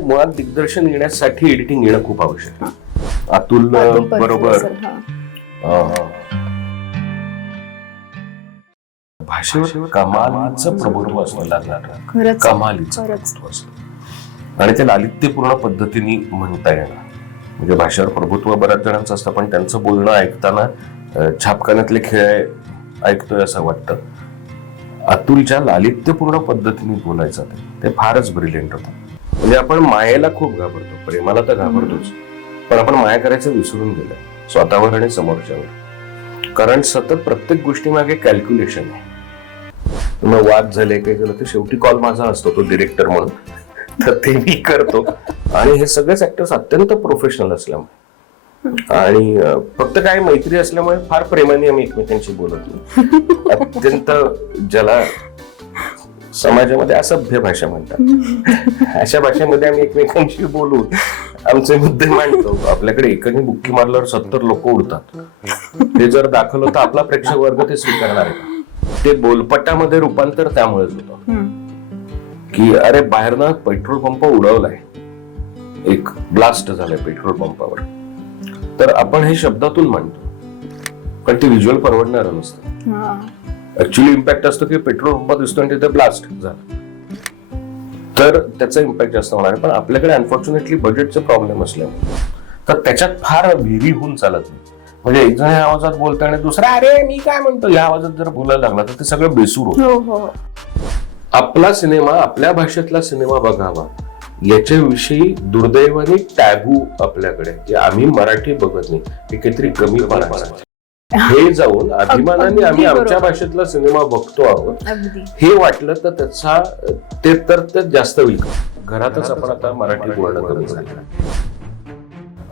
मुळात दिग्दर्शन येण्यासाठी एडिटिंग येणं खूप आवश्यक आहे. अतुल बरोबर भाषेवर कमालीचं प्रभुत्व असतं लागणार, कमालीचं प्रभुत्व असतं आणि ते लालित्यपूर्ण पद्धतीने म्हणता येणार. म्हणजे भाषेवर प्रभुत्व बऱ्याच जणांचं असतं, पण त्यांचं बोलणं ऐकताना छापखान्यातले खेळ ऐकतोय असं वाटतं. अतुलच्या लालित्यपूर्ण पद्धतीने बोलायचं ते फारच ब्रिलियंट होतं. म्हणजे आपण मायेला खूप घाबरतो, प्रेमाला तर घाबरतोच, पण आपण माया करायचं विसरून गेलोय स्वतःवर आणि समोरच्यावर. कारण सतत प्रत्येक गोष्टी मागे कॅल्क्युलेशन आहे. मग वाद झाले काही झालं तर शेवटी कॉल माझा असतो, तो डिरेक्टर म्हणून, तर ते मी करतो. आणि हे सगळेच ऍक्टर्स अत्यंत प्रोफेशनल असल्यामुळे आणि फक्त काय मैत्री असल्यामुळे फार प्रेमाने आम्ही एकमेकांशी बोलत नाही. अत्यंत ज्याला समाजामध्ये असभ्य भाषा म्हणतात अशा भाषेमध्ये आम्ही एकमेकांशी बोलून आमचे मुद्दे मांडतो. आपल्याकडे एकाने बुक्की मारल्यावर 70 लोक उडतात. ते जर दाखवलं तर आपला प्रेक्षक वर्ग ते स्वीकारणार आहे. ते बोलपटामध्ये रूपांतर त्यामुळेच होतं की अरे बाहेरनं पेट्रोल पंप उडवलाय, एक ब्लास्ट झालाय पेट्रोल पंपावर, तर आपण हे शब्दातून मांडतो पण ते व्हिज्युअल परवडणार नसतं. ऍक्च्युअली इम्पॅक्ट असतो की पेट्रोल पंप दिसतो आणि तिथे ब्लास्ट झाला तर त्याचा इम्पॅक्ट जास्त होणार आहे. पण आपल्याकडे अनफॉर्च्युनेटली बजेटचे प्रॉब्लेम असल्यामुळे तर त्याच्यात फार विहिरी होऊन चालत नाही. म्हणजे एक जण या आवाजात बोलतो आणि दुसरा अरे मी काय म्हणतो या आवाजात जर बोलायला लागला तर ते सगळं बेसूर होतं. आपला सिनेमा, आपल्या भाषेतला सिनेमा बघावा याच्याविषयी दुर्दैवाने टॅबू आपल्याकडे, की आम्ही मराठी बघत नाही, हे काहीतरी कमी पडा. हे जाऊन अभिमानाने आम्ही आमच्या भाषेतला सिनेमा बघतो आहोत हे वाटलं तर त्याचा ते जास्त होईल. घरातच आपण आता मराठी बोलणं कमी झालं.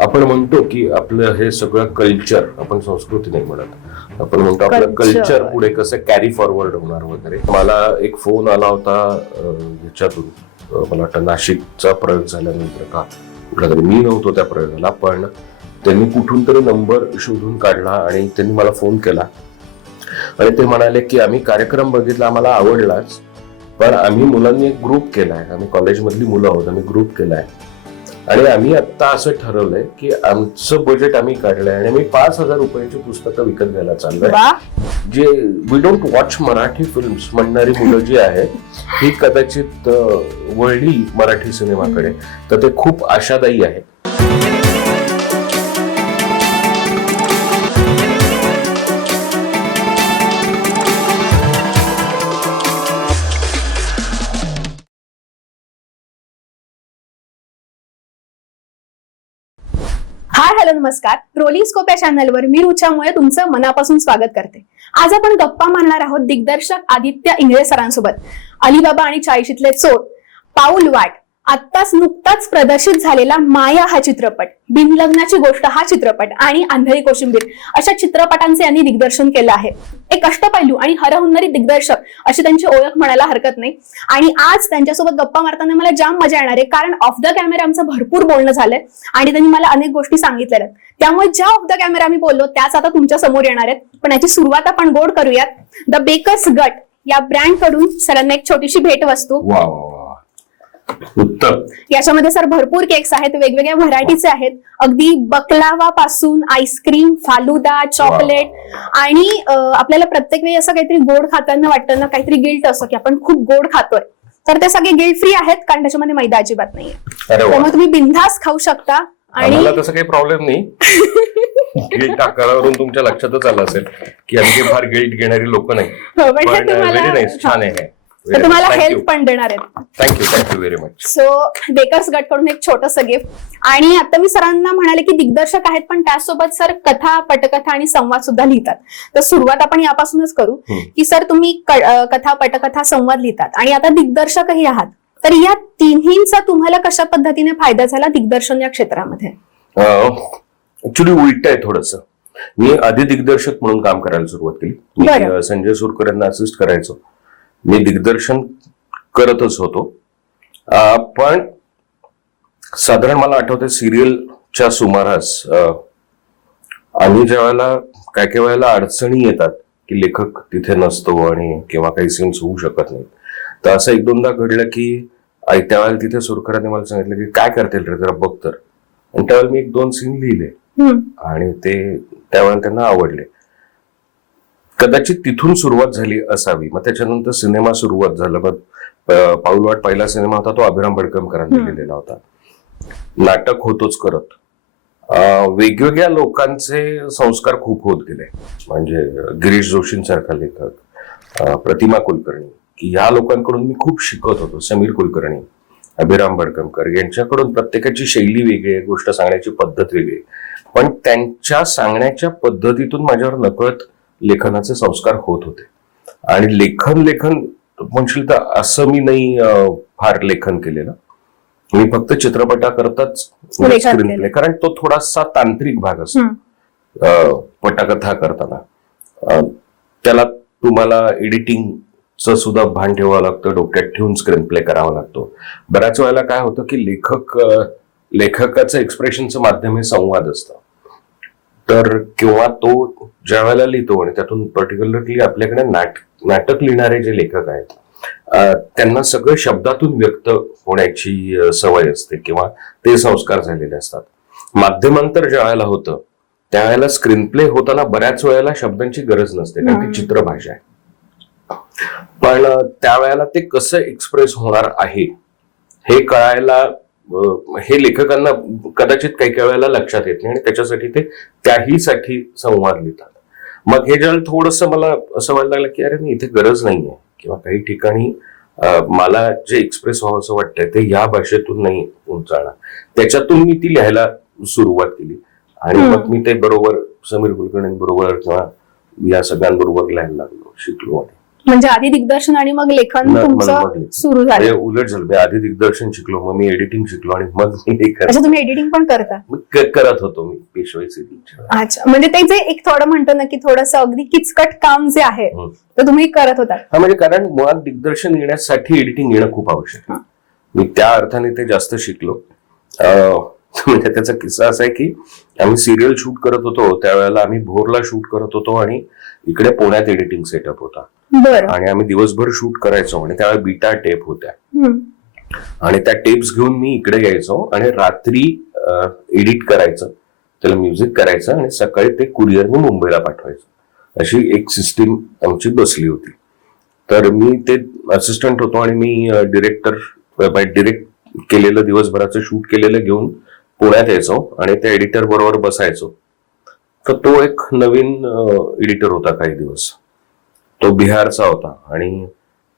आपण म्हणतो की आपलं हे सगळं कल्चर, आपण संस्कृती नाही म्हणत, आपण म्हणतो आपलं कल्चर पुढे कसं कॅरी फॉरवर्ड होणार वगैरे. मला एक फोन आला होता ह्याच्यातून, मला वाटतं नाशिकचा प्रयोग झाल्यानंतर का कुठला तरी, मी नव्हतो त्या प्रयोगाला, पण त्यांनी कुठून तरी नंबर शोधून काढला आणि त्यांनी मला फोन केला आणि ते म्हणाले की आम्ही कार्यक्रम बघितला, आम्हाला आवडलाच, पण आम्ही मुलांनी एक ग्रुप केलाय, आम्ही कॉलेजमधली मुलं आहोत, आम्ही ग्रुप केलाय आणि आम्ही आता असं ठरवलंय की आमचं बजेट आम्ही काढलंय आणि आम्ही 5,000 रुपयाची पुस्तकं विकत घ्यायला चाललोय. जे we don't watch Marathi films म्हणणारी मुलं जी आहेत ही कदाचित वळली मराठी सिनेमाकडे, तर ते खूप आशादायी आहे. हाय हॅलो नमस्कार. ट्रोलीस्कोप या चॅनलवर मी रुचामुळे तुमचं मनापासून स्वागत करते. आज आपण गप्पा मारणार आहोत दिग्दर्शक आदित्य इंगळे सरांसोबत. अलिबाबा आणि 40शीतले चोर, पाऊल वाट, आत्ताच नुकताच प्रदर्शित झालेला माया हा चित्रपट, बिनलग्नाची गोष्ट हा चित्रपट आणि आंधळी कोशिंबीर अशा चित्रपटांचे यांनी दिग्दर्शन केलं आहे. एक कष्टपैलू आणि हरहुन्नरी दिग्दर्शक अशी त्यांची ओळख म्हणायला हरकत नाही. आणि आज त्यांच्यासोबत गप्पा मारताना मला जाम मजा येणार आहे, कारण ऑफ द कॅमेरा आमचं भरपूर बोलणं झालंय आणि त्यांनी मला अनेक गोष्टी सांगितलेल्या आहेत. त्यामुळे ज्या ऑफ द कॅमेरा आम्ही बोललो त्याच आता तुमच्या समोर येणार आहेत. पण याची सुरुवात आपण गोड करूयात. द बेकर्स गट या ब्रँड कडून सरांना एक छोटीशी भेटवस्तू. उत्तम. याच्यामध्ये सर भरपूर केक्स आहेत, वेगवेगळ्या व्हरायटीचे आहेत, अगदी बकलावा पासून आईस्क्रीम, फालुदा, चॉकलेट आणि आपल्याला प्रत्येक वेळी असं काहीतरी गोड खाताना वाटतं ना, काहीतरी गिल्ट असं की आपण खूप गोड खातोय, तर ते सगळे गिल्ट फ्री आहेत कारण त्याच्यामध्ये मैदा अजिबात नाहीये. त्यामुळे तुम्ही बिनधास्त खाऊ शकता. आणि तसं काही प्रॉब्लेम नाही. गिल्ट आकारावरून तुमच्या लक्षातच आलं असेल की आम्ही फार गिल्ट घेणारी लोक नाही. व्हेरी नाईस, छान आहे. तर तुम्हाला हेल्प पण देणार आहेत. Thank you very much. So bakers गट कडून एक छोटस गिफ्ट. आणि आता मी सरांना म्हणाले की दिग्दर्शक आहेत पण त्यासोबत सर कथा, पटकथा आणि संवाद सुद्धा लिहितात. तर सुरुवात आपण यापासूनच करू की सर तुम्ही कथा, पटकथा, संवाद लिहितात आणि आता दिग्दर्शकही आहात. तर या तिन्हींचा तुम्हाला कशा पद्धतीने फायदा झाला दिग्दर्शन या क्षेत्रामध्ये? ऍक्च्युली उलट आहे थोडस. मी आधी दिग्दर्शक म्हणून काम करायला सुरुवात केली. मी संजय सुरकर यांना असिस्ट करायचो. मी दिग्दर्शन करतच होतो, पण साधारण मला आठवते सिरियलच्या सुमारास आम्ही ज्या वेळेला काही वेळेला अडचणी येतात की लेखक तिथे नसतो आणि किंवा काही सीन्स होऊ शकत नाही, तर असं एक दोनदा घडलं की त्यावेळेला तिथे सुरकराने मला सांगितलं की काय करतील रे, जरा बघ तर. आणि त्यावेळेला मी 1-2 सीन लिहिले आणि ते त्यावेळेला त्यांना आवडले. कदाचित तिथून सुरुवात झाली असावी. मग त्याच्यानंतर सिनेमा सुरुवात झाला. मग पाऊलवाट पहिला सिनेमा होता तो अभिराम बडकमकरांनी लिहिलेला होता. नाटक होतोच करत. वेगवेगळ्या लोकांचे संस्कार खूप होत गेले. म्हणजे गिरीश जोशींसारखा लेखक, प्रतिमा कुलकर्णी, की या लोकांकडून मी खूप शिकत होतो. समीर कुलकर्णी, अभिराम बडकमकर यांच्याकडून प्रत्येकाची शैली वेगळी आहे, गोष्ट सांगण्याची पद्धत वेगळी, पण त्यांच्या सांगण्याच्या पद्धतीतून माझ्यावर नकळत लेखनाचे संस्कार होत होते. आणि लेखन म्हणशील तर असं मी नाही फार लेखन केलेलं. मी फक्त चित्रपटाकरताच स्क्रीन प्ले, कारण तो थोडासा तांत्रिक भाग असतो पटकथा करताना. त्याला तुम्हाला एडिटिंगचं सुद्धा भान ठेवावं लागतं, डोक्यात ठेवून स्क्रीन प्ले करावा लागतो. बऱ्याच वेळेला काय होतं की लेखकाचं एक्सप्रेशनचं माध्यम हे संवाद असतं. तर किंवा तो ज्या वेळेला लिहितो आणि त्यातून पर्टिक्युलरली आपल्याकडे नाटक लिहिणारे जे लेखक आहेत त्यांना सगळं शब्दातून व्यक्त होण्याची सवय असते किंवा ते संस्कार झालेले असतात. माध्यमांतर ज्या वेळेला होतं त्यावेळेला स्क्रीन प्ले होताना बऱ्याच वेळेला शब्दांची गरज नसते, कारण ती चित्रभाषा आहे. पण त्यावेळेला ते कसं एक्सप्रेस होणार आहे हे कळायला हे लेखकांना कदाचित काही काही वेळेला लक्षात येत नाही आणि त्याच्यासाठी ते त्याहीसाठी संवाद लिहितात. मग हे ज्यावेळेला थोडंसं मला असं व्हायला लागलं की अरे इथे गरज नाहीये, किंवा काही ठिकाणी मला जे एक्सप्रेस व्हावं असं वाटतंय ते या भाषेतून नाही उंचाळणार, त्याच्यातून मी ती लिहायला सुरुवात केली. आणि मग मी ते बरोबर समीर कुलकर्णी बरोबर किंवा या सगळ्यांबरोबर लिहायला लागलो, शिकलो. म्हणजे आधी दिग्दर्शन आणि मग लेखन तुमचं सुरू झालं? उलट झालं. मी आधी दिग्दर्शन शिकलो, मग मी एडिटिंग शिकलो आणि मग मी लेखन. अच्छा, तुम्ही एडिटिंग पण करता? करत होतो मी पेशवाई सिरीजच्या. अच्छा, म्हणजे ते जे एक थोडं म्हणतो ना की थोडंसं अगदी किचकट काम जे आहे ते तुम्ही करत होता? हा, म्हणजे कारण मुळात दिग्दर्शन येण्यासाठी एडिटिंग येणं खूप आवश्यक आहे. मी त्या अर्थाने ते जास्त शिकलो. म्हणजे त्याचा किस्सा असा आहे की आम्ही सिरियल शूट करत होतो त्यावेळेला आम्ही भोरला शूट करत होतो आणि इकडे पुण्यात एडिटिंग सेटअप होता. आणि आम्ही दिवसभर शूट करायचो आणि त्यावेळेला बीटा टेप होत्या आणि त्या टेप्स घेऊन मी इकडे यायचो आणि रात्री एडिट करायचं, त्याला म्युझिक करायचं आणि सकाळी ते कुरिअरने मुंबईला पाठवायचं. अशी एक सिस्टीम आमची बसली होती. तर मी ते असिस्टंट होतो आणि मी डिरेक्ट केलेलं दिवसभराचं शूट केलेलं घेऊन पुण्यात यायचो आणि त्या एडिटर बरोबर बसायचो. तर तो एक नवीन एडिटर होता काही दिवस, तो बिहारचा होता आणि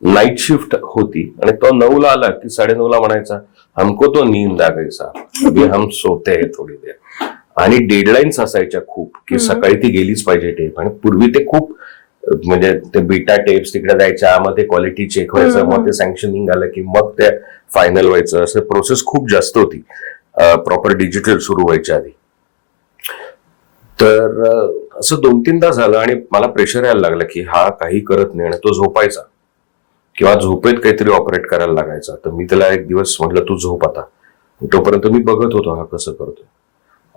नाईट शिफ्ट होती आणि तो 9ला आला की 9:30 म्हणायचा हमको तो नींद आ गई साहब, अभी हम सोते हैं थोडी देर. आणि डेडलाईन्स असायच्या खूप की सकाळी ती गेलीच पाहिजे टेप. आणि पूर्वी ते खूप म्हणजे ते बीटा टेप्स तिकडे जायच्या, मग ते क्वालिटी चेक व्हायचं, मग ते सँक्शनिंग आलं की मग ते फायनल व्हायचं. असं प्रोसेस खूप जास्त होती प्रॉपर डिजिटल सुरू व्हायच्या आधी. तर असं 2-3दा झालं आणि मला प्रेशर यायला लागलं की हा काही करत नाही. आणि तो झोपायचा किंवा झोपेत काहीतरी ऑपरेट करायला लागायचा. तर मी त्याला एक दिवस म्हटलं तू झोप आता. तोपर्यंत मी बघत होतो हा कसं करतोय.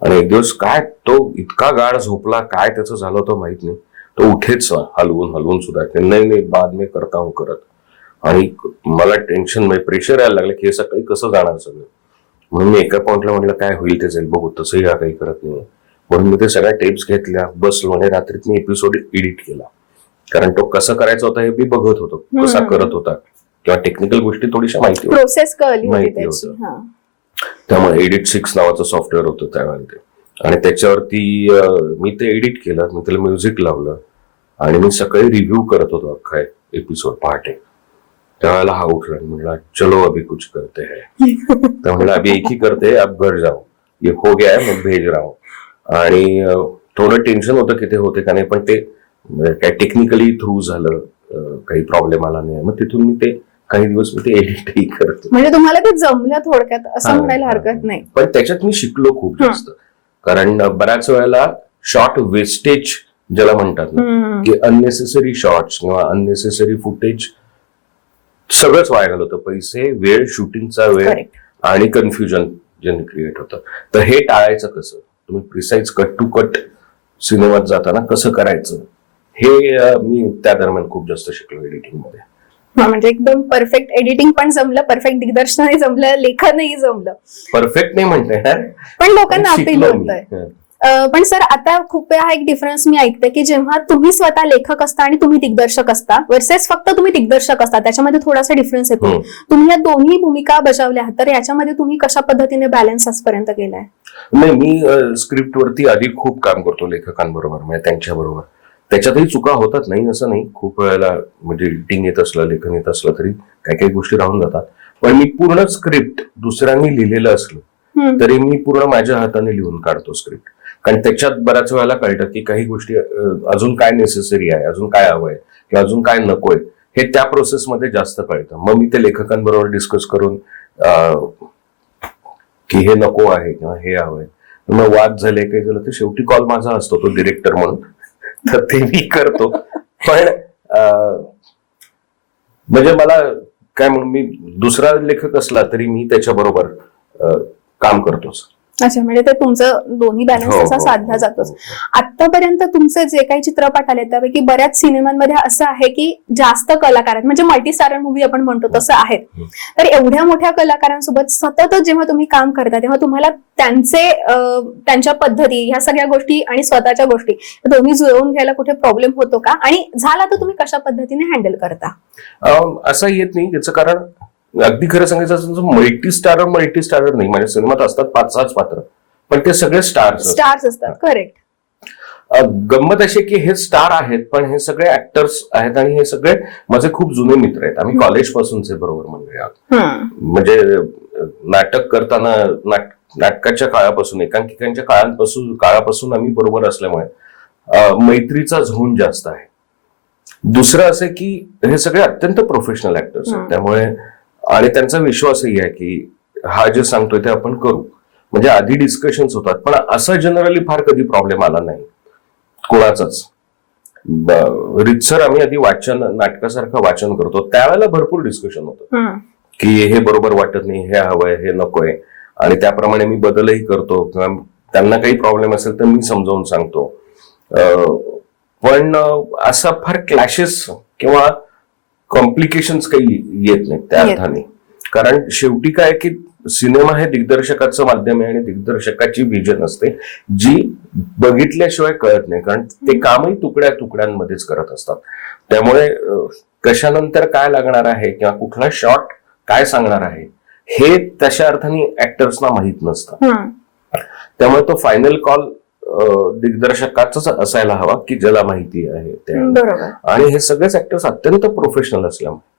आणि एक दिवस काय तो इतका गाढ झोपला, काय त्याचं झालं होतं माहित नाही. तो उठेच हलवून सुद्धा नाही बाद मी करता हूं करत. आणि मला टेन्शन म्हणजे प्रेशर यायला लागलं की हे सकाळी कसं जाणार सगळं. म्हणून मी एका पॉइंटला म्हटलं काय होईल ते जाईल बघू, तसंही हा काही करत नाही. म्हणून मी ते सगळ्या टेप्स घेतल्या, बसलो आणि रात्रीत मी एपिसोड एडिट केला. कारण तो कसं करायचा होता हे मी बघत होतो, कसा करत होता किंवा टेक्निकल गोष्टी थोडीशा माहिती होती. त्यामुळे एडिट 6 नावाचं सॉफ्टवेअर होतं त्यावेळेला ते. आणि त्याच्यावरती मी ते एडिट केलं, मी त्याला म्युझिक लावलं आणि मी सकाळी रिव्ह्यू करत होतो अख्खा एपिसोड पहाटे. त्यावेळेला हा उठला आणि म्हणला चलो अभी कुछ करते हैं. तर म्हणलं अभी एक ही करते अब घर जाओ, ये हो गया है मैं भेज रहा हूं. आणि थोडं टेन्शन होतं की ते होते का नाही, पण ते काय टेक्निकली थ्रू झालं, काही प्रॉब्लेम आला नाही. मग तिथून मी ते काही दिवस मी ते एडिटही करतो. म्हणजे तुम्हाला ते जमलं थोडक्यात असं म्हणायला हरकत नाही. पण त्याच्यात मी शिकलो खूप जास्त. कारण बऱ्याच वेळेला शॉर्ट वेस्टेज ज्याला म्हणतात ना, की अननेसेसरी शॉर्ट्स किंवा अननेसेसरी फुटेज सगळंच वाया घालवतं. पैसे, वेळ, शूटिंगचा वेळ आणि कन्फ्युजन ज्यांनी क्रिएट होतं. तर हे टाळायचं कसं, तुम्ही प्रिसाइज कट टू कट सिनेमात जाताना कसं करायचं हे मी त्या दरम्यान खूप जास्त शिकलो एडिटिंग मध्ये. म्हणजे एकदम परफेक्ट एडिटिंग पण जमलं, परफेक्ट दिग्दर्शनही जमलं, लेखनही जमलं. परफेक्ट नाही म्हणता येणार, पण लोकांना अपील शिकलो होत आहे. मी. पण सर आता खूप वेळा हा एक डिफरन्स मी ऐकते की जेव्हा तुम्ही स्वतः लेखक असता आणि तुम्ही दिग्दर्शक असता वर्सेस फक्त तुम्ही दिग्दर्शक असता, त्याच्यामध्ये थोडासा डिफरन्स येतो. तुम्ही या दोन्ही भूमिका बजावल्या आहात, तर याच्यामध्ये तुम्ही कशा पद्धतीने बॅलन्स आजपर्यंत केलाय? नाही, मी स्क्रिप्ट वरती आधी खूप काम करतो लेखकांबरोबर, म्हणजे त्यांच्या बरोबर. त्याच्यातही चुका होतात, नाही असं नाही. खूप वेळेला म्हणजे एडिटिंग येत असलं, लेखन येत असलं तरी काही काही गोष्टी राहून जातात. पण मी पूर्ण स्क्रिप्ट दुसऱ्यांनी लिहिलेलं असलं तरी मी पूर्ण माझ्या हाताने लिहून काढतो स्क्रिप्ट. कारण त्याच्यात बऱ्याच वेळेला कळतं की काही गोष्टी अजून काय नेसेसरी आहे, अजून काय हवंय किंवा अजून काय नकोय, हे त्या प्रोसेसमध्ये जास्त कळतं. मग मी ते लेखकांबरोबर डिस्कस करून की हे नको आहे किंवा हे हवंय, मग वाद झाले काही झालं तर शेवटी कॉल माझा असतो, तो डिरेक्टर म्हणून, तर ते मी करतो. पण म्हणजे मला काय म्हणून, मी दुसरा लेखक असला तरी मी त्याच्याबरोबर काम करतोच. अच्छा, म्हणजे ते तुमचं दोन्ही बॅलन्स असा साधला जातोच. आतापर्यंत तुमचे जे काही चित्रपट आले त्यापैकी बऱ्याच सिनेमांमध्ये असं आहे की जास्त कलाकार आहेत, म्हणजे मल्टी स्टारर मूवी आपण म्हणतो तसं आहेत. तर एवढ्या मोठ्या कलाकारांसोबत सतत जेव्हा तुम्ही काम करता तेव्हा तुम्हाला त्यांच्या पद्धती, ह्या सगळ्या गोष्टी आणि स्वतःच्या गोष्टी दोन्ही जुळवून घ्यायला कुठे प्रॉब्लेम होतो का? आणि झाला तर तुम्ही कशा पद्धतीने हँडल करता? असं येत नाही. याचं कारण अगदी खरं सांगायचं असं मल्टी स्टारर नाही. माझ्या सिनेमात असतात 5-6 पात्र, पण ते सगळे स्टार्स असतात. करेक्ट. गंमत अशी की हे स्टार आहेत पण हे सगळे ऍक्टर्स आहेत आणि हे सगळे माझे खूप जुने मित्र आहेत. आम्ही कॉलेज पासूनचे बरोबर मंडळी आहोत. म्हणजे नाटक करताना नाटकाच्या काळापासून, एकांकिकांच्या काळापासून आम्ही बरोबर असल्यामुळे मैत्रीचा झोन जास्त आहे. दुसरं असं की हे सगळे अत्यंत प्रोफेशनल ऍक्टर्स आहेत, त्यामुळे आणि त्यांचा विश्वासही आहे की हा जे सांगतोय ते आपण करू. म्हणजे आधी डिस्कशन्स होतात, पण असं जनरली फार कधी प्रॉब्लेम आला नाही कोणाचाच. रितसर आम्ही आधी नाटकासारखं वाचन करतो, त्यावेळेला भरपूर डिस्कशन होतं की हे बरोबर वाटत नाही, हे हवंय, हे नकोय, आणि त्याप्रमाणे मी बदलही करतो किंवा त्यांना काही प्रॉब्लेम असेल तर मी समजावून सांगतो. पण असा फार क्लॅशेस किंवा कॉम्प्लिकेशन्स काही येत नाहीत त्या अर्थाने. कारण शेवटी काय की सिनेमा हे दिग्दर्शकाचं माध्यम आहे आणि दिग्दर्शकाची व्हिजन असते जी बघितल्याशिवाय कळत नाही, कारण ते कामही तुकड्यांमध्येच करत असतात. त्यामुळे कशानंतर काय लागणार आहे किंवा कुठला शॉट काय सांगणार आहे हे तशा अर्थाने ऍक्टर्सना माहित नसतं. त्यामुळे तो फायनल कॉल दिग्दर्शकाचाच असायला हवा की ज्याला माहिती आहे त्या. आणि हे सगळेच ऍक्टर्स अत्यंत प्रोफेशनल असल्यामुळे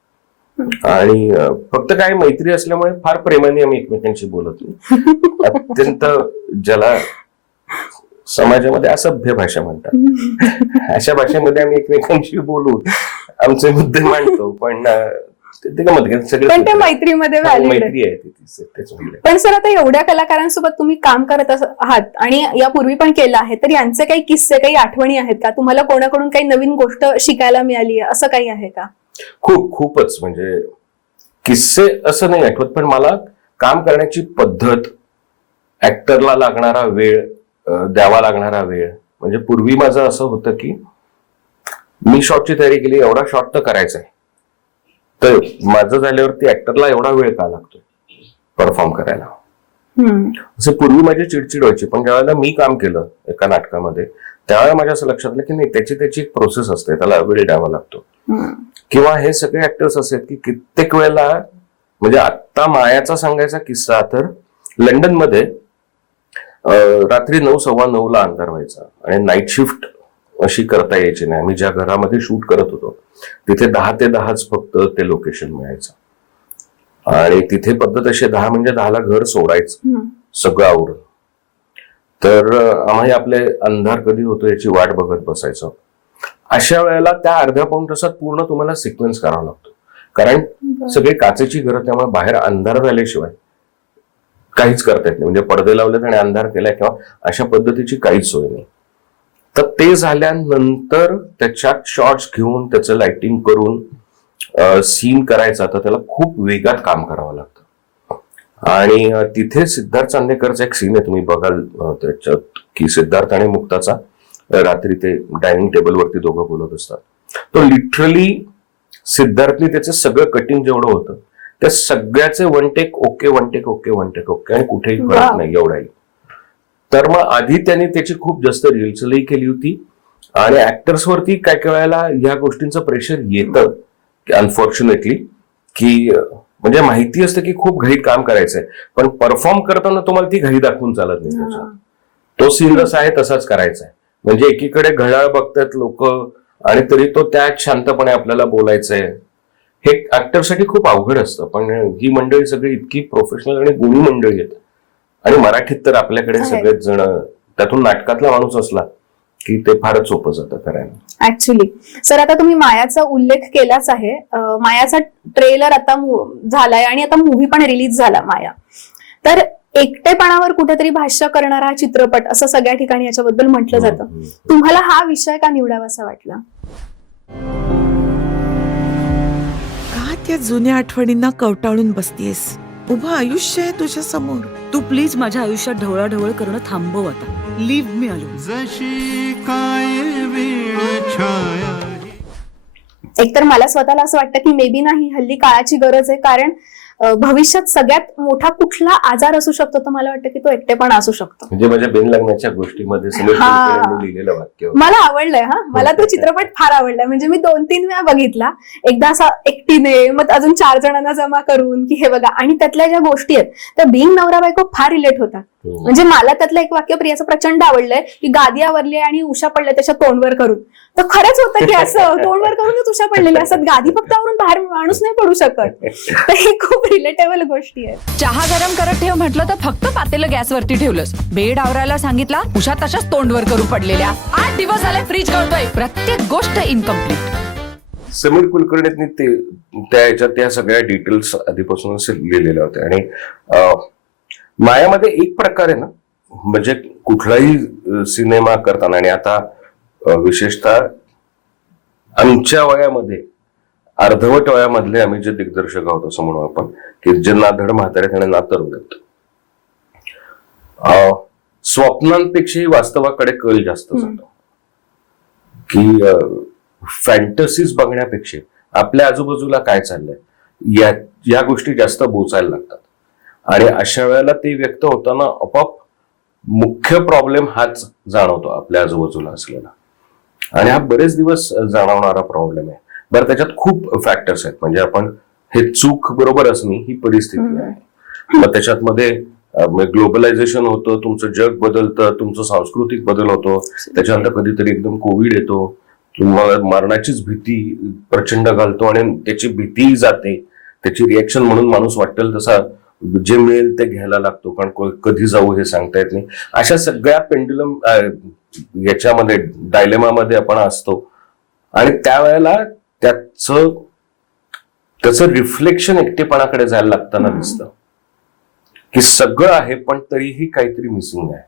आणि फक्त काय मैत्री असल्यामुळे फार प्रेमाने आम्ही एकमेकांशी बोलत नाही. अत्यंत ज्याला समाजामध्ये असभ्य भाषा म्हणतात अशा भाषेमध्ये आम्ही एकमेकांशी बोलून आमचे मुद्दे मांडतो. पण ते मैत्रीमध्ये मैत्री आहे. पण सर आता एवढ्या कलाकारांसोबत तुम्ही काम करत आहात आणि यापूर्वी पण केलं आहे, तर यांचे काही किस्से, काही आठवणी आहेत का? तुम्हाला कोणाकडून काही नवीन गोष्ट शिकायला मिळाली आहे असं काही आहे का? खूपच, म्हणजे किस्से असं नाही आठवत, पण मला काम करण्याची पद्धत, ऍक्टरला लागणारा वेळ, द्यावा लागणारा वेळ. म्हणजे पूर्वी माझं असं होतं की मी शॉटची तयारी केली, एवढा शॉट तर करायचा आहे, तर माझं झाल्यावरती ऍक्टरला एवढा वेळ का लागतो परफॉर्म करायला, असे पूर्वी माझी चिडचिड व्हायची. पण ज्यावेळेला मी काम केलं एका नाटकामध्ये त्यावेळेला माझ्या असं लक्षात आलं की नाही, त्याची एक प्रोसेस असते, त्याला वेळ द्यावा लागतो. किंवा हे सगळे ऍक्टर्स असे की कित्येक वेळेला, म्हणजे आता मायाचा सांगायचा किस्सा, तर लंडनमध्ये रात्री 9:15 अंधार व्हायचा आणि नाईट शिफ्ट अशी करता यायची नाही. आम्ही ज्या घरामध्ये शूट करत होतो तिथे 10 ते 10च फक्त ते लोकेशन मिळायचं, आणि तिथे पद्धत अशी 10 म्हणजे 10ला घर सोडायचं सगळं आवरून. तर आम्ही आपले अंधार कधी होतो याची वाट बघत बसायचो. अशा वेळेला त्या अर्ध्या पाऊण तासात पूर्ण तुम्हाला सिक्वेन्स करावा लागतो, कारण सगळी काचेची घरं, त्यामुळे बाहेर अंधार झाल्याशिवाय काहीच करता येत नाही. म्हणजे पडदे लावलेत आणि अंधार केलाय किंवा अशा पद्धतीची काहीच सोय नाही. तर ते झाल्यानंतर त्याच्यात शॉट्स घेऊन त्याचं लाइटिंग करून सीन करायचा, तर त्याला खूप वेगात काम करावं लागतं. आणि तिथे सिद्धार्थ चांदेकरचा एक सीन आहे, तुम्ही बघाल त्याच्यात, की सिद्धार्थ आणि मुक्ताचा रात्री ते डायनिंग टेबलवरती दोघं बोलत असतात. तो लिटरली सिद्धार्थनी त्याचं सगळं कटिंग जेवढं होतं त्या सगळ्याचे वन टेक ओके आणि कुठेही फरक नाही एवढाही. तर मग आधी त्यांनी त्याची खूप जास्त रिहर्सलही केली होती आणि ऍक्टर्स वरती काय काय वेळेला या गोष्टींचं प्रेशर येतं अनफॉर्च्युनेटली, की म्हणजे माहिती असतं की खूप घाईत काम करायचंय पण परफॉर्म करताना तुम्हाला ती घाई दाखवून चालत नाही. त्याच्यात तो सीन जसा आहे तसाच करायचा आहे. म्हणजे एकीकडे घड्याळ बघतात लोक आणि तरी तो त्यात शांतपणे आपल्याला बोलायचंय. हे ऍक्टरसाठी खूप अवघड असतं. पण ही मंडळी सगळी इतकी प्रोफेशनल आणि गुणी मंडळी आहेत आणि मराठीत तर आपल्याकडे सगळेच जण त्यातून नाटकातला माणूस असला की ते फारच सोपं जातं करायला. ऍक्च्युली सर, आता तुम्ही मायाचा उल्लेख केलाच आहे. मायाचा ट्रेलर आता झालाय आणि आता मूव्ही पण रिलीज झाला माया. तर एकटेपणावर कुठेतरी भाष्य करणारा हा चित्रपट असं सगळ्या ठिकाणी याच्याबद्दल म्हटलं जातं. तुम्हाला हा विषय का निवडावासा वाटला? का त्या जुन्या आठवणींना कवटाळून बसतीयस? उभं आयुष्य आहे तुझ्या समोर. तू प्लीज माझ्या आयुष्यात ढवळाढवळ करणं थांबव आता. Leave me alone. जशी काय वेळ छाया. एकतर मला स्वतःला असं वाटतं की मे बी नाही, हल्ली काळाची गरज आहे. कारण भविष्यात सगळ्यात मोठा कुठला आजार असू शकतो तर मला वाटतं की तो एकटेपणा असू शकतो. म्हणजे माझ्या बिनलग्नाच्या गोष्टीमध्ये समीर कुलकर्णींनी लिहिलेलं वाक्य मला आवडलंय. मला तो चित्रपट फार आवडलाय. म्हणजे मी 2-3 वेळा बघितला. एकदा असा एकटीने, मग अजून 4 जणांना जमा करून की हे बघा. आणि त्यातल्या ज्या गोष्टी आहेत त्या बिंग नवरा बायको फार रिलेट होतात. म्हणजे मला त्यातलं एक वाक्य प्रियाचं प्रचंड आवडलंय की गादी आवरली आणि उषा पडल्या त्याच्या तोंडवर करून. तर खरंच होतं की असं तोंडवर करूनच उषा पडलेल्या असतात. गादी फक्त आवरून बाहेर माणूस नाही पडू शकत. तर हे खूप रिलेटेबल गोष्टी आहेत. चहा गरम करत ठेव म्हटलं तर फक्त पातेलं गॅसवरती ठेवलंस. बेड आवरायला सांगितला, उषा तशाच तोंडवर करून पडलेल्या. 8 दिवस झाले फ्रीज गळतोय. प्रत्येक गोष्ट इनकम्प्लीट. समीर कुलकर्णींनी त्या सगळ्या डिटेल्स आधीपासूनच लिहिलेल्या होत्या. आणि मायामध्ये एक प्रकार आहे ना, म्हणजे कुठलाही सिनेमा करताना आणि आता विशेषतः आमच्या वयामध्ये अर्धवट वयामधले आम्ही जे दिग्दर्शक आहोत असं म्हणू आपण, की जे ना धड म्हातारे आणि ना तरुण आहेत, स्वप्नांपेक्षाही वास्तवाकडे कल जास्त जातो. की फॅन्टसीज बघण्यापेक्षा आपल्या आजूबाजूला काय चाललंय या गोष्टी जास्त बोचायला लागतात. आणि अशा वेळेला ते व्यक्त होताना आपोआप मुख्य प्रॉब्लेम हाच जाणवतो आपल्या आजूबाजूला असलेला. आणि हा बरेच दिवस जाणवणारा प्रॉब्लेम आहे. बरं, त्याच्यात खूप फॅक्टर्स आहेत. म्हणजे आपण हे चूक बरोबर असणे ही परिस्थिती आहे. मग त्याच्यात मध्ये ग्लोबलायझेशन होतं, तुमचं जग बदलतं, तुमचं सांस्कृतिक बदल होतो, त्याच्यानंतर कधीतरी एकदम कोविड येतो, तुम्हाला मरणाचीच भीती प्रचंड घालतो आणि त्याची भीतीही जाते. त्याची रिएक्शन म्हणून माणूस वाटेल तसा जे मिळेल ते घ्यायला लागतो, कारण कधी जाऊ हे सांगता येत नाही. अशा सगळ्या पेंड्युलम याच्यामध्ये डायलेमामध्ये आपण असतो. आणि त्यावेळेला त्याचं रिफ्लेक्शन एकटेपणाकडे जायला लागताना दिसतं की सगळं आहे पण तरीही काहीतरी मिसिंग आहे.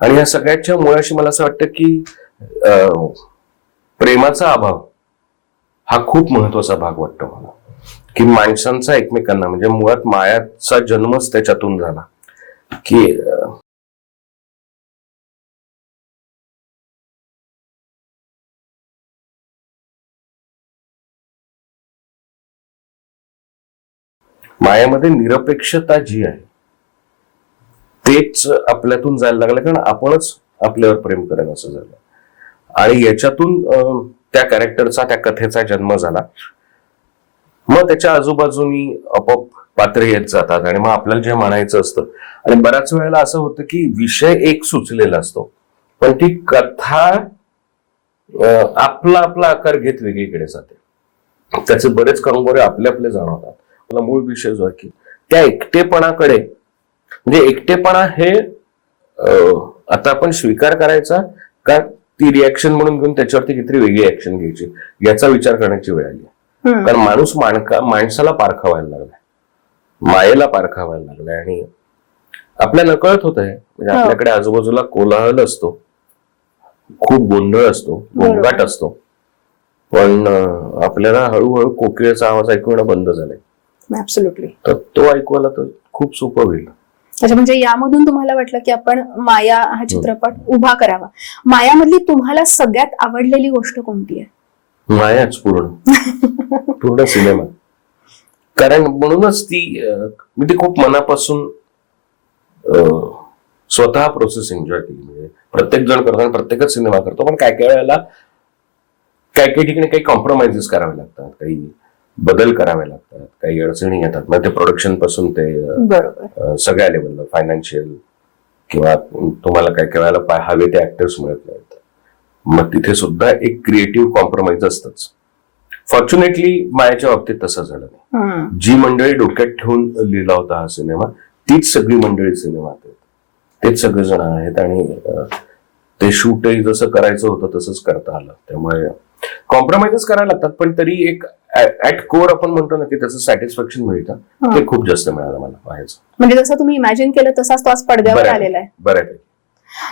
आणि या सगळ्याच्या मुळाशी मला असं वाटतं की प्रेमाचा अभाव हा खूप महत्वाचा भाग वाटतो मला. की माणसांचा एकमेकांना, म्हणजे मुळात मायाचा जन्मच त्याच्यातून झाला की मायामध्ये निरपेक्षता जी आहे तेच आपल्यातून जायला लागलं, कारण आपणच आपल्यावर प्रेम करेन असं झालं. आणि याच्यातून त्या कॅरेक्टरचा, त्या कथेचा जन्म झाला. मग त्याच्या आजूबाजूनी आपोआप पात्र येत जातात आणि मग आपल्याला जे म्हणायचं असतं. आणि बऱ्याच वेळेला असं होतं की विषय एक सुचलेला असतो पण ती कथा आपला आकार घेत वेगळीकडे जाते. त्याचे बरेच कंगोरे आपले जाणवतात. मला मूळ विषय जो आहे की त्या एकटेपणाकडे, म्हणजे एकटेपणा हे आता आपण स्वीकार करायचा का ती रिॲक्शन म्हणून घेऊन त्याच्यावरती किती वेगळी ऍक्शन घ्यायची याचा विचार करण्याची वेळ आली. कारण माणूस माणसाला पारखावायला लागलाय, मायेला पारखावायला लागलाय. आणि आपल्या नकळत होत आहे. म्हणजे आपल्याकडे आजूबाजूला कोलाहल असतो, खूप गोंधळ असतो, गोंगाट असतो, पण आपल्याला हळूहळू कोकिळेचा आवाज ऐकवणं बंद झालंय. ऍब्सोल्युटली. तर तो ऐकवायला तर खूप सोपं होईल. अच्छा, म्हणजे यामधून तुम्हाला वाटलं की आपण माया हा चित्रपट उभा करावा. मायामधली तुम्हाला सगळ्यात आवडलेली गोष्ट कोणती आहे? मायाच पूर्ण सिनेमा. कारण म्हणूनच मी ती खूप मनापासून स्वतः प्रोसेस एन्जॉय केली. म्हणजे प्रत्येक जण करतो आणि प्रत्येकच सिनेमा करतो, पण काय काय वेळेला काही ठिकाणी काही कॉम्प्रोमाइजेस करावे लागतात, काही बदल करावे लागतात, काही अडचणी येतात. मग ते प्रोडक्शन पासून ते बरोबर. सगळ्या लेवलला, फायनान्शियल किंवा तुम्हाला काय काय वेळेला हवे ते ऍक्टर्स मिळत नाहीत. मग तिथे सुद्धा एक क्रिएटिव्ह कॉम्प्रोमाइज असतंच. फॉर्च्युनेटली मायाच्या बाबतीत तसं झालं नाही. जी मंडळी डोक्यात ठेवून लिहिला होता हा सिनेमा, तीच सगळी मंडळी सिनेमात आहेत, तेच सगळेजण आहेत. आणि ते शूटही जसं करायचं होतं तसंच करता आलं. त्यामुळे कॉम्प्रोमाइजेस करायला लागतात, पण तरी एक ऍट कोर आपण म्हणतो ना की त्याचं सॅटिस्फॅक्शन मिळतं, ते खूप जास्त मिळालं मला मायाचं. म्हणजे जसं तुम्ही इमॅजिन केलं तसाच तो आज पडद्यावर आलेला आहे. बऱ्यापैकी.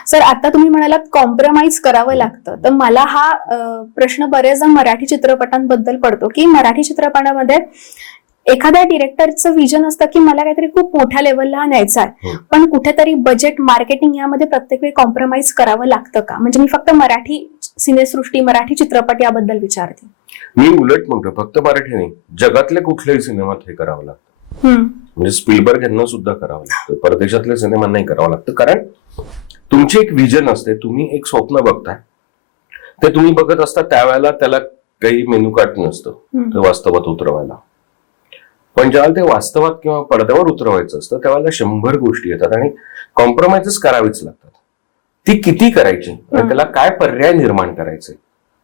सर, आता तुम्ही म्हणालात कॉम्प्रोमाइज करावं लागतं, तर मला हा प्रश्न बरेचदा मराठी चित्रपटांबद्दल पडतो की मराठी चित्रपटामध्ये एखाद्या डिरेक्टरचं विजन असतं की मला काहीतरी खूप मोठ्या लेवलला न्यायचं आहे, पण कुठेतरी बजेट, मार्केटिंग यामध्ये प्रत्येक वेळी कॉम्प्रोमाइज करावं लागतं का? म्हणजे मी फक्त मराठी सिनेसृष्टी, मराठी चित्रपट याबद्दल विचारते. मी उलट म्हणतो, फक्त मराठी नाही, जगातल्या कुठल्याही सिनेमात हे करावं लागतं. म्हणजे स्पिलबर्ग यांना सुद्धा करावं लागतं, परदेशातल्या सिनेमांनाही करावं लागतं. कारण तुमची एक विजन असते, तुम्ही एक स्वप्न बघताय, ते तुम्ही बघत असता त्यावेळेला त्याला काही मेनू कार्ड नसतं ते वास्तवात उतरवायला. पण जेव्हा ते वास्तवात किंवा पडद्यावर उतरवायचं असतं त्यावेळेला 100 गोष्टी येतात आणि कॉम्प्रोमाइजेस करावीच लागतात. ती किती करायची आणि त्याला काय पर्याय निर्माण करायचे,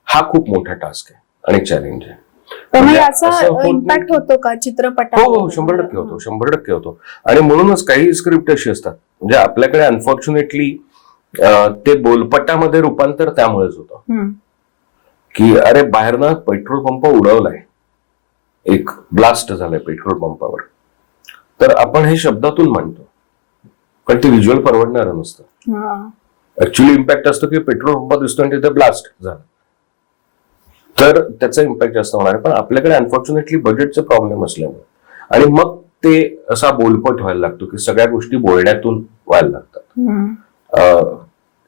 हा खूप मोठा टास्क आहे आणि चॅलेंज आहे. पण याचा इम्पॅक्ट होतो का चित्रपटात? हो, 100% होतो, 100% होतो. आणि म्हणूनच काही स्क्रिप्ट अशी असतात, म्हणजे आपल्याकडे अनफॉर्च्युनेटली ते बोलपटामध्ये रूपांतर त्यामुळेच होतं की अरे बाहेरनं पेट्रोल पंप उडवलाय, एक ब्लास्ट झालाय पेट्रोल पंपावर, तर आपण हे शब्दातून म्हणतो, पण ते व्हिज्युअल परवडणारं नसतं. ऍक्च्युअली इम्पॅक्ट असतो की पेट्रोल पंप दिसतो आणि तिथे ब्लास्ट झाला, तर त्याचा इम्पॅक्ट जास्त होणार. पण आपल्याकडे अनफॉर्च्युनेटली बजेटचे प्रॉब्लेम असल्यामुळे आणि मग ते असा बोलपट व्हायला लागतो की सगळ्या गोष्टी बोलण्यातून व्हायला लागतात.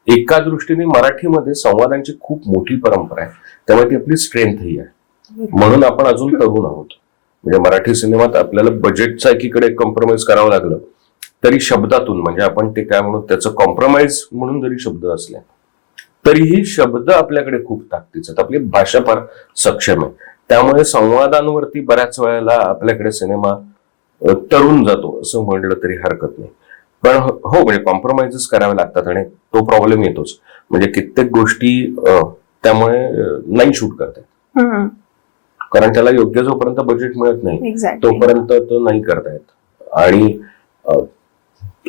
एका दृष्टीने मराठीमध्ये संवादांची खूप मोठी परंपरा आहे, त्यामुळे ती आपली स्ट्रेंथही आहे. म्हणून आपण अजून तरुण आहोत. म्हणजे मराठी सिनेमात आपल्याला बजेटचा एकीकडे कॉम्प्रोमाइज करावं लागलं तरी शब्दातून, म्हणजे आपण ते काय म्हणू, त्याचं कॉम्प्रोमाइज म्हणून जरी शब्द असले तरीही शब्द आपल्याकडे खूप ताकदीचे आहेत. आपली भाषा फार सक्षम आहे, त्यामुळे संवादांवरती बऱ्याच वेळेला आपल्याकडे सिनेमा तरुण जातो असं म्हणलं तरी हरकत नाही. पण हो, म्हणजे कॉम्प्रोमाइजेस करावे लागतात आणि तो प्रॉब्लेम येतोच. म्हणजे कित्येक गोष्टी त्यामुळे नाही शूट करतात, कारण त्याला योग्य जोपर्यंत बजेट मिळत नाही तोपर्यंत तो नाही करता येत. आणि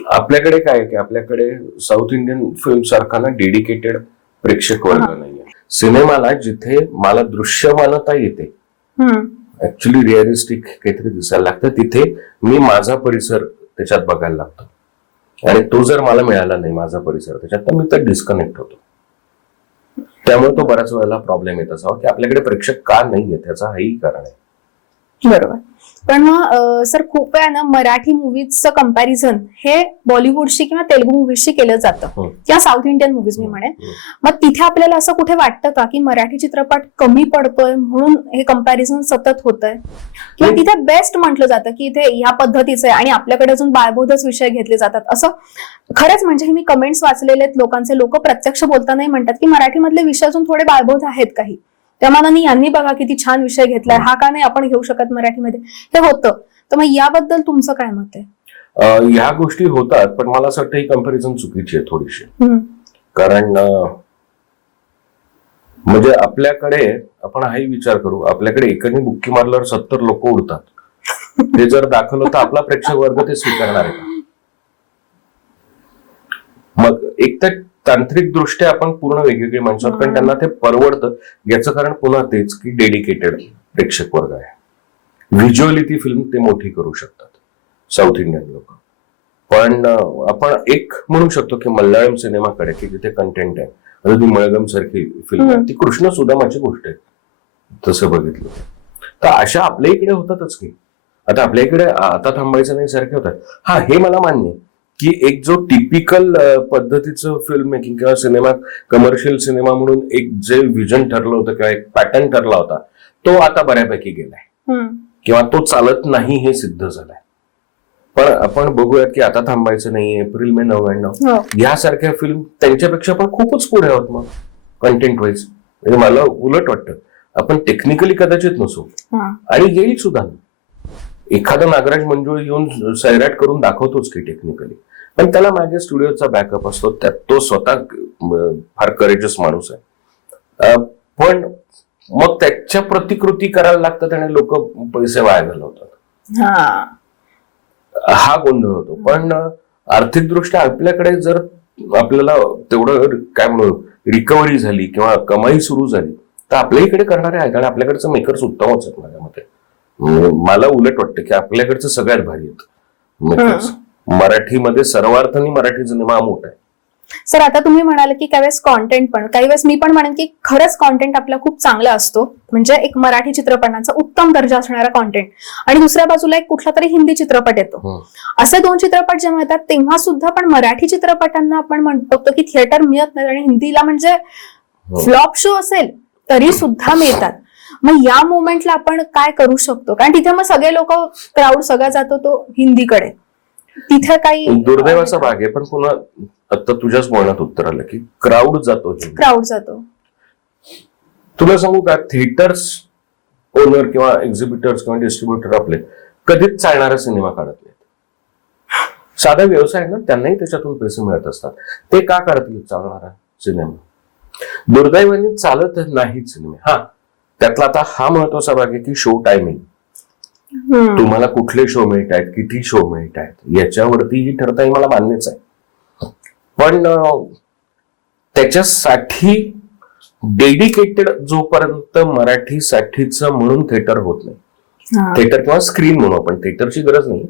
आपल्याकडे काय की आपल्याकडे साऊथ इंडियन फिल्म सारखा ना डेडिकेटेड प्रेक्षक वर्ग नाहीये. सिनेमाला जिथे मला दृश्यमानता येते, ऍक्च्युली रिअलिस्टिक काहीतरी दिसायला लागतं, तिथे मी माझा परिसर त्याच्यात बघायला लागतो. आणि तो जर मला मिळाला नाही माझा परिसर त्याच्यात, तर मी तर डिस्कनेक्ट होतो. त्यामुळे तो बऱ्याच वेळेला प्रॉब्लेम येत असावा की आपल्याकडे प्रेक्षक का नाहीये, त्याचा हेही कारण आहे. बरोबर. पण सर, खूप वेळा ना मराठी मुव्हीजचं कंपॅरिझन हे बॉलिवूडशी किंवा तेलुगू मुव्हीजशी केलं जातं किंवा साऊथ इंडियन मुव्हीज मी म्हणेन. मग तिथे आपल्याला असं कुठे वाटतं का की मराठी चित्रपट कमी पडतोय म्हणून हे कंपॅरिझन सतत होतंय, किंवा तिथे बेस्ट म्हटलं जातं की इथे ह्या पद्धतीचं आहे आणि आपल्याकडे अजून बाळबोधच विषय घेतले जातात असं? खरंच म्हणजे मी कमेंट्स वाचलेले आहेत लोकांचे, लोक प्रत्यक्ष बोलतानाही म्हणतात की मराठीमधले विषय अजून थोडे बाळबोध आहेत काही, त्या मानाने यांनी बघा किती छान विषय घेतलाय, हा का नाही आपण घेऊ शकत मराठीमध्ये, हे होतं. तर मग याबद्दल तुमचं काय मत आहे? ह्या गोष्टी होतात, पण मला असं वाटतं ही कंपॅरिझन चुकीची आहे थोडीशी. कारण म्हणजे आपल्याकडे आपण हाही विचार करू, आपल्याकडे एकाने बुक्की मारल्यावर 70 लोक उडतात, ते जर दाखवलं तर आपला प्रेक्षक वर्ग ते स्वीकारणार आहे का? मग एक तर तांत्रिक दृष्ट्या आपण पूर्ण वेगवेगळी माणसं आहोत, कारण त्यांना ते परवडतं. याचं कारण पुन्हा तेच की डेडिकेटेड प्रेक्षक वर्ग आहे. व्हिज्युअली ती फिल्म ते मोठी करू शकतात साऊथ इंडियन लोक. पण आपण एक म्हणू शकतो की मल्याळम सिनेमाकडे की जिथे कंटेंट आहे, आता ती मळगम सारखी फिल्म आहे, ती कृष्ण सुदामाची गोष्ट आहे तसं बघितलं तर अशा आपल्या इकडे होतातच की. आता आपल्या इकडे आता थांबायचं नाही सारखे होतात. हा, हे मला मान्य की एक जो टिपिकल पद्धतीचं फिल्म मेकिंग किंवा सिनेमा, कमर्शियल सिनेमा म्हणून एक जे विजन ठरलं होतं किंवा एक पॅटर्न ठरला होता, तो आता बऱ्यापैकी गेलाय किंवा तो चालत नाही हे सिद्ध झालंय. पण आपण बघूयात की आता थांबायचं नाही, एप्रिल मे 99 यासारख्या फिल्म त्यांच्यापेक्षा पण खूपच पुढे आहोत मग कंटेंट वाईज. म्हणजे मला उलट वाटतं आपण टेक्निकली कदाचित नसू आणि येईल सुद्धा. एखादा नागराज मंजुळे येऊन सैराट करून दाखवतोच की टेक्निकली, पण त्याला मागे स्टुडिओचा बॅकअप असतो, त्यात तो स्वतः फार करेजस माणूस आहे. पण मग त्याच्या प्रतिकृती करायला लागतात आणि लोक पैसे वाया घालवतात, हा गोंधळ होतो. पण आर्थिकदृष्ट्या आपल्याकडे जर आपल्याला तेवढं काय म्हणू रिकव्हरी झाली किंवा कमाई सुरू झाली तर आपल्या इकडे करणारे आहेत आणि आपल्याकडचं मेकर्स उत्तमच आहेत माझ्या मते. मला उलट वाटतं की आपल्याकडचं सगळ्यात भारी आहेत मेकर्स. मराठीमध्ये सर्वार्थाने मराठी सिनेमा मोठा आहे. सर, आता तुम्ही म्हणाले की काही वेळेस कॉन्टेंट पण, काही वेळेस मी पण म्हणेन की खरंच कॉन्टेंट आपला खूप चांगला असतो, म्हणजे एक मराठी चित्रपटांचा उत्तम दर्जा असणारा कॉन्टेंट, आणि दुसऱ्या बाजूला एक कुठला तरी हिंदी चित्रपट येतो. असे दोन चित्रपट जेव्हा येतात तेव्हा सुद्धा पण मराठी चित्रपटांना आपण म्हणतो की थिएटर मिळत नाही, आणि हिंदीला म्हणजे फ्लॉप शो असेल तरी सुद्धा मिळतात. मग या मोमेंटला आपण काय करू शकतो? कारण तिथे मग सगळे लोक, क्राऊड सगळा जातो तो हिंदीकडे. तिथे काही दुर्दैवाचा भाग आहे. पण पुन्हा आता तुझ्याच बोलण्यात उत्तर आलं की क्राऊड जातो. तुला सांगू का, थिएटर्स ओनर किंवा एक्झिबिटर्स किंवा डिस्ट्रीब्युटर आपले कधीच चालणारा सिनेमा काढत नाहीत. साधा व्यवसाय ना, त्यांनाही त्याच्यातून पैसे मिळत असतात. ते का काढतील चालणारा सिनेमा? दुर्दैवाने चालत नाहीत सिनेमे. त्यातला आता हा महत्वाचा भाग आहे की शो टायमिंग. तुम्हाला कुठले शो मिळत आहेत, किती शो मिळत आहेत, याच्यावरतीही ठरताही मला मान्यच आहे. पण त्याच्यासाठी डेडिकेटेड जोपर्यंत मराठीसाठीच म्हणून थिएटर होत नाही, थिएटर किंवा स्क्रीन म्हणून, आपण थिएटरची गरज नाही,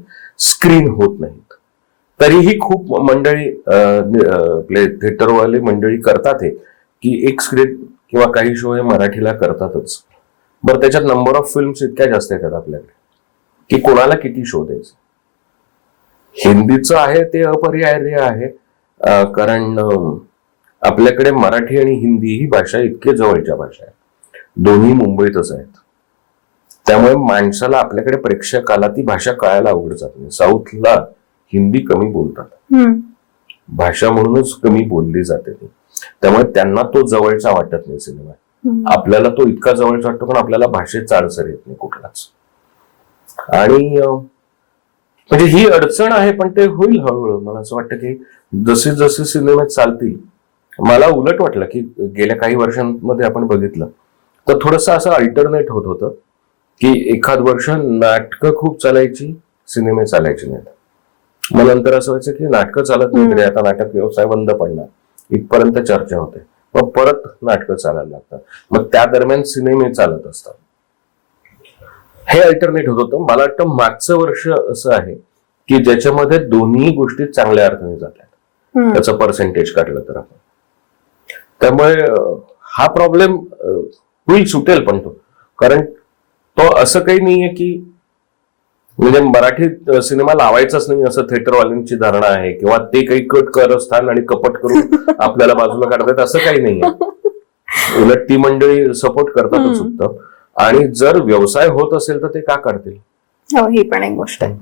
स्क्रीन होत नाहीत, तरीही खूप मंडळी आपले थिएटरवाले मंडळी करतात हे की एक स्क्रीन किंवा काही शो हे मराठीला करतातच. बरं, त्याच्यात नंबर ऑफ फिल्म्स इतक्या जास्त येतात आपल्याकडे की कोणाला किती शो द्यायचे. हिंदीचं आहे ते अपरिहार्य आहे, कारण आपल्याकडे मराठी आणि हिंदी ही भाषा इतके जवळच्या भाषा आहेत, दोन्ही मुंबईतच आहेत. त्यामुळे माणसाला आपल्याकडे प्रेक्षकाला ती भाषा कळायला अवघड जात नाही. साऊथला हिंदी कमी बोलतात, भाषा म्हणूनच कमी बोलली जाते ती, त्यामुळे त्यांना तो जवळचा वाटत नाही सिनेमा. आपल्याला तो इतका जवळचा वाटतो पण आपल्याला भाषेत चाळसर येत नाही कुठलाच. आणि म्हणजे ही अडचण आहे, पण ते होईल हळूहळू. मला असं वाटतं की जसे जसे सिनेमे चालतील. मला उलट वाटलं की गेल्या काही वर्षांमध्ये आपण बघितलं तर थोडंसं असं अल्टरनेट होत होतं की एखाद वर्ष नाटकं खूप चालायची, सिनेमे चालायचे नाहीत. मग नंतर असं व्हायचं की नाटकं चालत नाही, आता नाटक व्यवसाय बंद पडणार, इथपर्यंत चर्चा होते. मग परत नाटकं चालायला लागतात, मग त्या दरम्यान सिनेमे चालत असतात. हे अल्टरनेट होत होतं. मला वाटतं मागचं वर्ष असं आहे की ज्याच्यामध्ये दोन्ही गोष्टी चांगल्या अर्थाने जातात, त्याचं पर्सेंटेज काढलं तर आपण. त्यामुळे हा प्रॉब्लेम होईल, सुटेल पण तो, कारण तो असं काही नाहीये की म्हणजे मराठी सिनेमा लावायचाच नाही असं थिएटरवाल्यांची धारणा आहे, किंवा ते काही कट कारस्थान आणि कपट करून आपल्याला बाजूला काढतात असं काही नाहीये. उलट ती मंडळी सपोर्ट करतातच उत्तम. आणि जर व्यवसाय होत असेल तर ते का करतील? हो, ही पण एक गोष्ट आहे.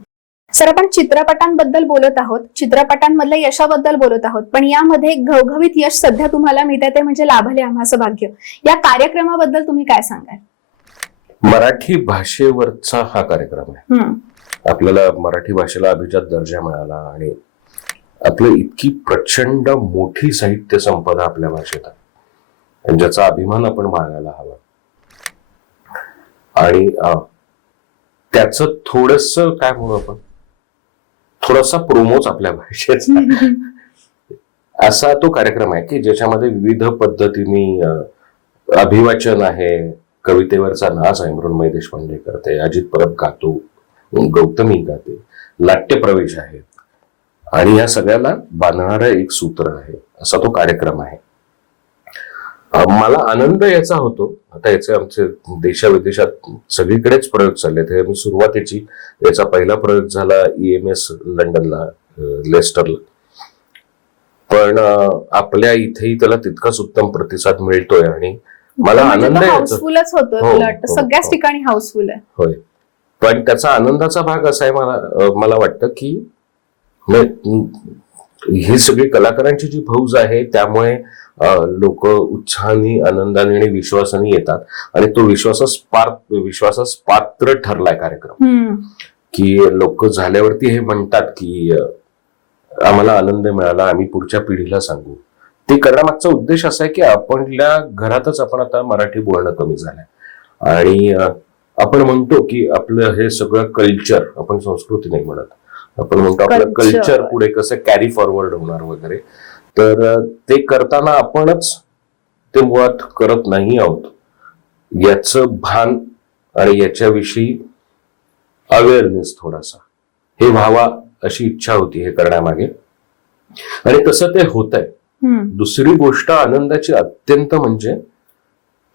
सर, आपण चित्रपटांबद्दल बोलत आहोत, चित्रपटांमधल्या यशाबद्दल बोलत आहोत, पण यामध्ये घवघवीत यश सध्या तुम्हाला मिळतंय ते म्हणजे लाभले आम्हाचं भाग्य. या कार्यक्रमाबद्दल तुम्ही काय सांगाल? मराठी भाषेवरचा हा कार्यक्रम आहे. आपल्याला मराठी भाषेला अभिजात दर्जा मिळाला आणि आपली इतकी प्रचंड मोठी साहित्य संपदा आपल्या भाषेत आहे ज्याचा अभिमान आपण बाळगायला हवा. आणि त्याचं थोडंसं काय म्हणू आपण, थोडासा प्रोमोच आपल्या भाषेचा असा तो कार्यक्रम आहे की ज्याच्यामध्ये विविध पद्धतीने अभिवाचन आहे, कवितेवरचा नाच आहे, मृण्मयी देशपांडे करते, अजित परब गातो, गौतमी गाते, नाट्य प्रवेश आहे, आणि या सगळ्याला बांधणारं एक सूत्र आहे, असा तो कार्यक्रम आहे. मला आनंद याचा होतो. आता याचे आमचे देशाविदेशात सगळीकडेच प्रयोग चालले. सुरुवातीची याचा पहिला प्रयोग झाला EMS लंडनला, लेस्टरला. पण आपल्या इथेही त्याला तितकाच उत्तम प्रतिसाद मिळतोय आणि मला आनंद आहे याचा. हाऊसफुलच होतोय, हो, मला वाटतं हो, सगळ्याच हो. ठिकाणी हाऊसफुल आहे. होय, पण त्याचा आनंदाचा भाग असा आहे, मला वाटतं की ही सगळी कलाकारांची जी फौज आहे त्यामुळे लोक उत्साहाने, आनंदाने आणि विश्वासाने येतात आणि तो विश्वासास पात्र ठरलाय कार्यक्रम. की लोक झाल्यावरती हे म्हणतात की आम्हाला आनंद मिळाला, आम्ही पुढच्या पिढीला सांगू. ते करण्यामागचा उद्देश असा आहे की आपल्या घरातच आपण आता मराठी बोलणं कमी झालंय आणि आपण म्हणतो की आपलं हे सगळं कल्चर, आपण संस्कृती नाही म्हणत, आपण म्हणतो आपलं कल्चर पुढे कसं कॅरी फॉरवर्ड होणार वगैरे. तर ते करताना आपणच ते मुळात करत नाही आहोत याचं भान आणि याच्याविषयी अवेअरनेस थोडासा हे व्हावा अशी इच्छा होती हे करण्यामागे, आणि तसं ते होत आहे. दुसरी गोष्ट आनंदाची अत्यंत म्हणजे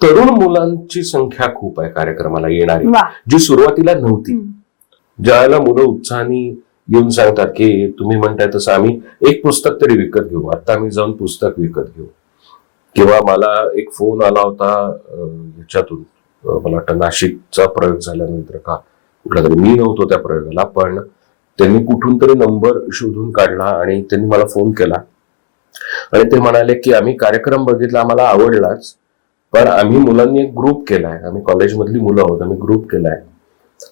तरुण मुलांची संख्या खूप आहे कार्यक्रमाला येणारी, जी सुरुवातीला नव्हती. ज्यावेळेला मुलं उत्साहाने येऊन सांगतात की तुम्ही म्हणताय तसं आम्ही एक पुस्तक तरी विकत घेऊ, आता आम्ही जाऊन पुस्तक विकत घेऊ. किंवा मला एक फोन आला होता ह्याच्यातून, मला वाटतं नाशिकचा प्रयोग झाल्यानंतर का कुठला तरी, मी नव्हतो त्या प्रयोगाला, पण त्यांनी कुठून तरी नंबर शोधून काढला आणि त्यांनी मला फोन केला आणि ते म्हणाले की आम्ही कार्यक्रम बघितला, आम्हाला आवडलाच, पण आम्ही मुलांनी एक ग्रुप केलाय, आम्ही कॉलेजमधली मुलं आहोत, आम्ही ग्रुप केलाय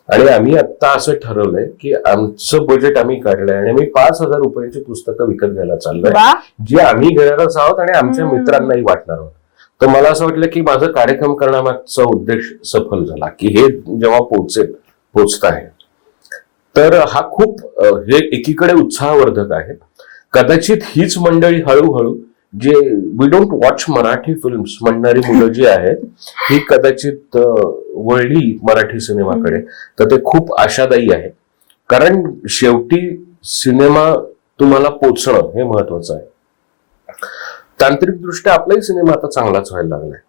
आणि आम्ही आता असं ठरवलंय की आमचं बजेट आम्ही काढलंय आणि आम्ही 5,000 रुपयांची पुस्तकं विकत घ्यायला चाललोय, जी आम्ही घेणारच आहोत आणि आमच्या मित्रांनाही वाटणार आहोत. तर मला असं वाटलं की माझा कार्यक्रम करण्यामागचा उद्देश सफल झाला की हे जेव्हा पोचत आहे तर हा खूप हे एकीकडे उत्साहवर्धक आहे. कदाचित हीच मंडळी हळूहळू जे we don't watch Marathi films म्हणणारी मुलं जी आहेत ही कदाचित वळली मराठी सिनेमाकडे, तर ते खूप आशादायी आहे. कारण शेवटी सिनेमा तुम्हाला पोचणं हे महत्वाचं आहे. तांत्रिक दृष्ट्या आपलाही सिनेमा आता चांगलाच व्हायला लागलाय,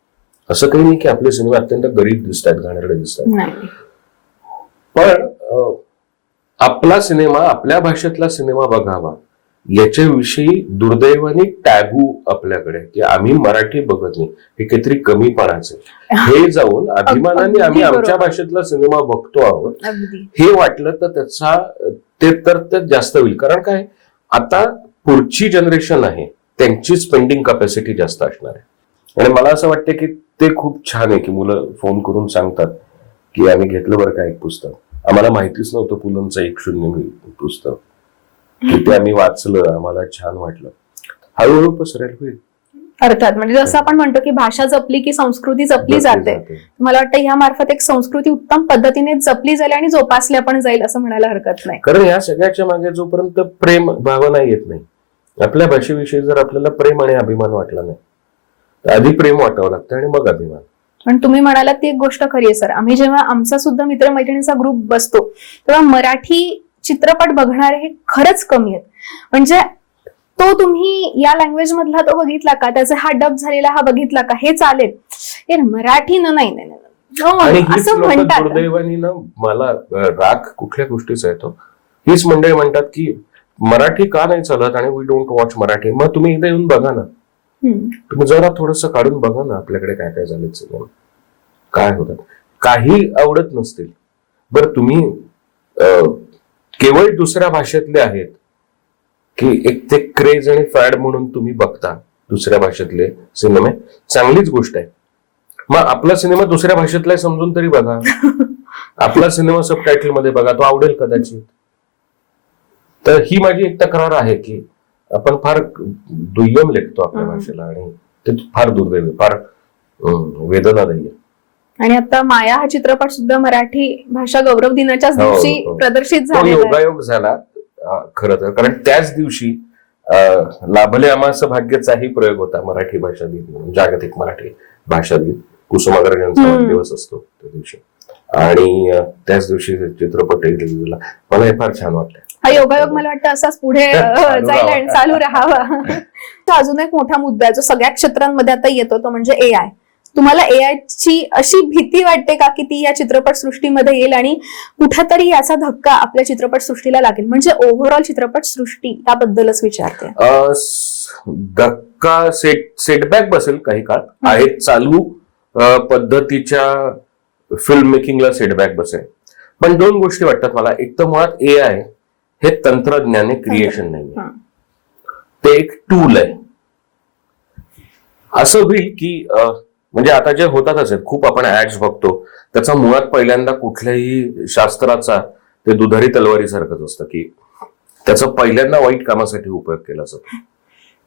असं काही नाही की आपले सिनेमा अत्यंत गरीब दिसत आहेत, घाणेरडे दिसत आहेत, पण आपला सिनेमा, आपल्या भाषेतला सिनेमा बघावा याच्याविषयी दुर्दैवाने टॅबू आपल्याकडे की आम्ही मराठी बघत नाही, हे काहीतरी कमीपणाचे. हे जाऊन अभिमानाने आम्ही आमच्या भाषेतला सिनेमा बघतो आहोत हे वाटलं तर त्याचा ते जास्त होईल. कारण काय, आता पुढची जनरेशन आहे त्यांची स्पेंडिंग कॅपॅसिटी जास्त असणार आहे आणि मला असं वाटतं की ते खूप छान आहे की मुलं फोन करून सांगतात की आम्ही घेतलं बरं का एक पुस्तक, आम्हाला माहितीच नव्हतं पुलंचं 1-0 पुस्तक, की ते आम्ही वाचलं, आम्हाला छान वाटलं. हळूहळू पसरेल होईल. अर्थात, म्हणजे जसं आपण म्हणतो की भाषा जपली की संस्कृती जपली जाते, मला वाटतं या मार्फत एक संस्कृती उत्तम पद्धतीने जपली जाईल आणि जोपासल्या पण जाईल असं म्हणायला हरकत नाही. कारण या सगळ्याच्या मागे जोपर्यंत प्रेम भावना येत नाही, आपल्या भाषेविषयी जर आपल्याला प्रेम आणि अभिमान वाटला नाही तर आधी प्रेम वाटावं लागतं आणि मग अभिमान. पण तुम्ही म्हणालात ती एक गोष्ट खरी आहे सर, आम्ही जेव्हा आमचा सुद्धा मित्रमैत्रिणींचा ग्रुप बसतो तेव्हा मराठी चित्रपट बघणारे हे खरंच कमी आहेत. म्हणजे तो तुम्ही या लँग्वेज मधला तो बघितला का, त्याचा हा डब झालेला हा बघितला का, हे चालेल, मराठी नाही असं म्हणतात. दुर्दैवानी ना मला राग कुठल्या गोष्टीचा येतो, हीच मंडळी म्हणतात की मराठी का नाही चालत आणि वी डोंट वॉच मराठी. मग तुम्ही एकदा येऊन बघा ना, तुम्ही जरा थोडस काढून बघा ना आपल्याकडे काय काय झालं सिनेमा, काय होतात. काही आवडत नसतील बरं, तुम्ही केवळ दुसऱ्या भाषेतले आहेत की एक ते क्रेज आणि फॅड म्हणून तुम्ही बघता दुसऱ्या भाषेतले सिनेमे, चांगलीच गोष्ट आहे. मग आपला सिनेमा दुसऱ्या भाषेतला समजून तरी बघा, आपला सिनेमा सबटायटल मध्ये बघा, तो आवडेल कदाचित. तर ही माझी एक तक्रार आहे की आपण फार दुय्यम लेखतो आपल्या भाषेला आणि ते फार दुर्दैव, फार वेदनादायी. आणि आता माया हा चित्रपट सुद्धा मराठी भाषा गौरव दिनाच्याच दिवशी प्रदर्शित झाला, योगायोग झाला खरं तर. कारण त्याच दिवशी लाभले आम्हाचं भाग्याचाही प्रयोग होता मराठी भाषा दिन म्हणून, जागतिक मराठी भाषा दिन, कुसुमाग्रज यांचा दिवस असतो त्या दिवशी, आणि त्याच दिवशी चित्रपट रिलीज झाला. मला हे फार छान वाटलं. हा योगायोग मला वाटतं असाच पुढे जाईल आणि चालू राहावा. अजून एक मोठा मुद्दा आहे जो सगळ्या क्षेत्रांमध्ये आता येतो, तो म्हणजे AI. तुम्हाला AI ची अशी भीती वाटते का की ती या चित्रपट सृष्टीमध्ये येईल आणि कुठेतरी याचा धक्का आपल्या चित्रपट सृष्टीला लागेल? म्हणजे ओव्हरऑल चित्रपट सृष्टी त्याबद्दलच विचारते. धक्का सेटबॅक बसेल काही काळ. आहे चालू पद्धतीच्या फिल्म मेकिंगला सेटबॅक बसेल. पण दोन गोष्टी वाटतात मला. एक तर मुळात AI हे तंत्रज्ञान आहे, क्रिएशन नाही. ते एक टूल आहे. असं होईल की म्हणजे आता जे होतातच आहेत, खूप आपण ऍड्स बघतो, त्याचा मुळात पहिल्यांदा कुठल्याही शास्त्राचा ते दुधारी तलवारीसारखंच असतं की त्याचा पहिल्यांदा वाईट कामासाठी उपयोग केला जातो,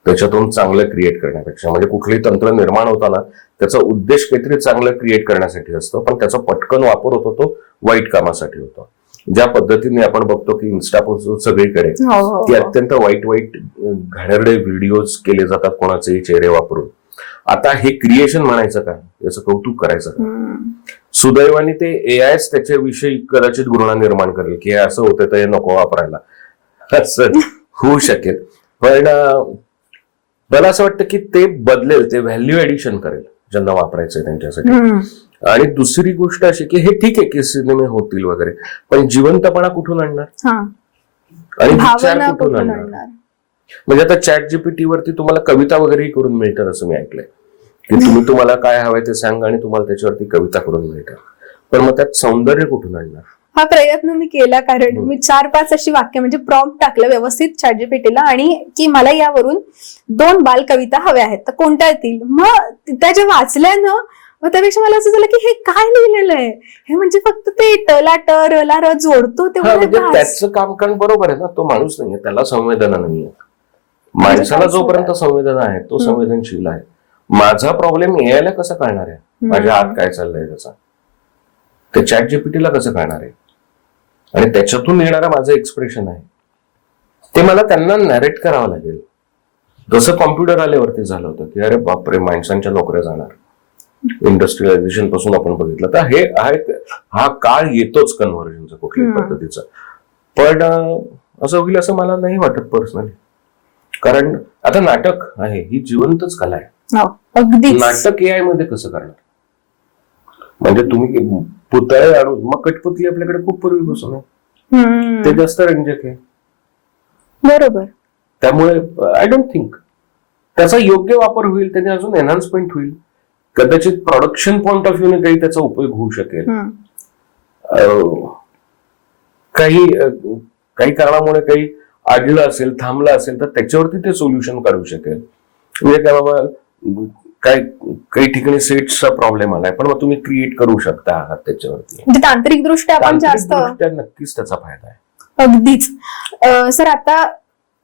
त्याच्यातून चांगलं क्रिएट करण्यापेक्षा. म्हणजे कुठलंही तंत्र निर्माण होताना त्याचा उद्देश काहीतरी चांगलं क्रिएट करण्यासाठी असतो, पण त्याचा पटकन वापर होतो तो वाईट कामासाठी होतो. ज्या पद्धतीने आपण बघतो की इन्स्टापासून सगळीकडे की अत्यंत वाईट वाईट घाणेरडे व्हिडिओज केले जातात कोणाचेही चेहरे वापरून. आता हे क्रिएशन म्हणायचं का, याचं कौतुक करायचं का? सुदैवाने ते AIच त्याच्याविषयी कदाचित घृणा निर्माण करेल की हे असं होतं तर हे नको वापरायला, असं होऊ शकेल. पण मला असं वाटतं की ते बदलेल, ते व्हॅल्यू एडिशन करेल ज्यांना वापरायचंय त्यांच्यासाठी. आणि दुसरी गोष्ट अशी की हे ठीक आहे की सिनेमे होतील वगैरे, पण जिवंतपणा कुठून आणणार आणि विचार कुठून आणणार? म्हणजे आता ChatGPT वरती तुम्हाला कविता वगैरे करून मिळतात असं मी ऐकलंय की तुम्ही तुम्हाला काय हवंय ते सांगा आणि तुम्हाला त्याच्यावरती कविता करून मिळतात. पण मग त्यात सौंदर्य कुठून आणणार? हा प्रयत्न मी केला, कारण मी 4-5 अशी वाक्य म्हणजे प्रॉम्प्ट टाकलं व्यवस्थित ChatGPTला आणि की मला यावरून 2 बालकविता हव्या आहेत, तर कोणत्या येतील? मग त्या जे वाचल्यानं मग त्यापेक्षा मला असं झालं की हे काय लिहिलेलं आहे, हे म्हणजे फक्त ते टला ट रला र जोडतो म्हणजे त्याचं काम कारण बरोबर आहे ना, तो माणूस नाहीये, त्याला संवेदना नाहीये. माणसाला जोपर्यंत संवेदना आहे तो संवेदनशील आहे. माझा प्रॉब्लेम यायला कसं कळणार आहे माझ्या आत काय चाललंय त्याचा, ते ChatGPTला कसं कळणार आहे? आणि त्याच्यातून येणारं माझं एक्सप्रेशन आहे ते मला त्यांना नॅरेट करावं लागेल. जसं कॉम्प्युटर आल्यावरती झालं होतं की अरे बापरे माणसांच्या नोकऱ्या जाणार, इंडस्ट्रियलायझेशन पासून आपण बघितलं तर हे हा काळ येतोच कन्व्हर्जनचा कुठल्याही पद्धतीचा. पण असं होईल असं मला नाही वाटत पर्सनली, कारण आता नाटक आहे ही जिवंतच कला आहे. नाटक AI मध्ये कसं करणार? म्हणजे तुम्ही पुतळे आणून मग कठपुतली आपल्याकडे खूप पूर्वीपासून आहे, ते जास्त रंजक आहे. बरोबर. त्यामुळे आय डोंट थिंक त्याचा योग्य वापर होईल, त्याने अजून एनहान्समेंट होईल, कदाचित प्रोडक्शन पॉइंट ऑफ व्ह्यूने काही त्याचा उपयोग होऊ शकेल. काही कारणामुळे काही अडलं असेल, थांबलं असेल तर त्याच्यावरती ते सोल्युशन काढू शकेल. म्हणजे काय बाबा काही ठिकाणी सेट्सचा प्रॉब्लेम आलाय, पण मग तुम्ही क्रिएट करू शकता आहात त्याच्यावरती. म्हणजे तांत्रिकदृष्ट्या आपण जास्त नक्कीच त्याचा फायदा आहे. अगदीच. सर आता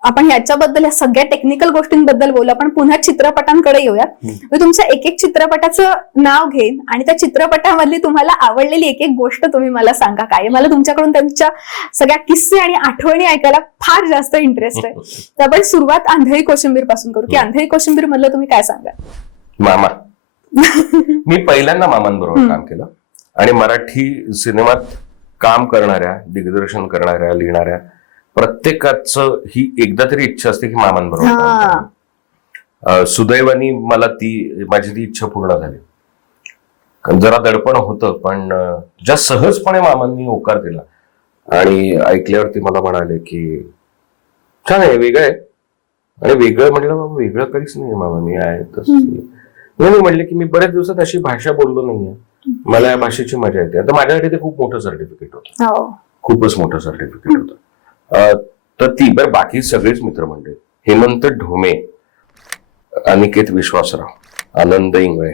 आपण ह्याच्याबद्दल या सगळ्या टेक्निकल गोष्टींबद्दल बोलू, आपण पुन्हा चित्रपटांकडे येऊयात. मी तुमच्या एक चित्रपटाचं नाव घेईन आणि त्या चित्रपटामधली तुम्हाला आवडलेली एक गोष्ट तुम्ही मला सांगा काय. मला तुमच्याकडून त्यांच्या सगळ्या किस्से आणि आठवणी ऐकायला फार जास्त इंटरेस्ट आहे. तर आपण सुरुवात आंधळी कोशिंबीर पासून करू की आंधळी कोशिंबीर मधलं तुम्ही काय सांगा? मामा. मी पहिल्यांदा मामांबरोबर काम केलं आणि मराठी सिनेमात काम करणाऱ्या, दिग्दर्शन करणाऱ्या, लिहिणाऱ्या प्रत्येकाचं ही एकदा तरी इच्छा असते की मामांबरोबर. सुदैवानी मला माझी ती इच्छा पूर्ण झाली. जरा दडपण होतं, पण ज्या सहजपणे मामांनी होकार दिला आणि ऐकल्यावरती मला म्हणाले की छान आहे, वेगळं आहे. आणि वेगळं म्हटलं बाबा वेगळं काहीच नाही मामा, मी आहे तसं. मी म्हणले की मी बऱ्याच दिवसात अशी भाषा बोललो नाहीये, मला या भाषेची मजा येते. आता माझ्यासाठी ते खूप मोठं सर्टिफिकेट होतं, खूपच मोठं सर्टिफिकेट होतं. तर ती बरं बाकी सगळेच मित्रमंडळी, हेमंत ढोमे, अनिकेत विश्वासराव, आनंद इंगळे,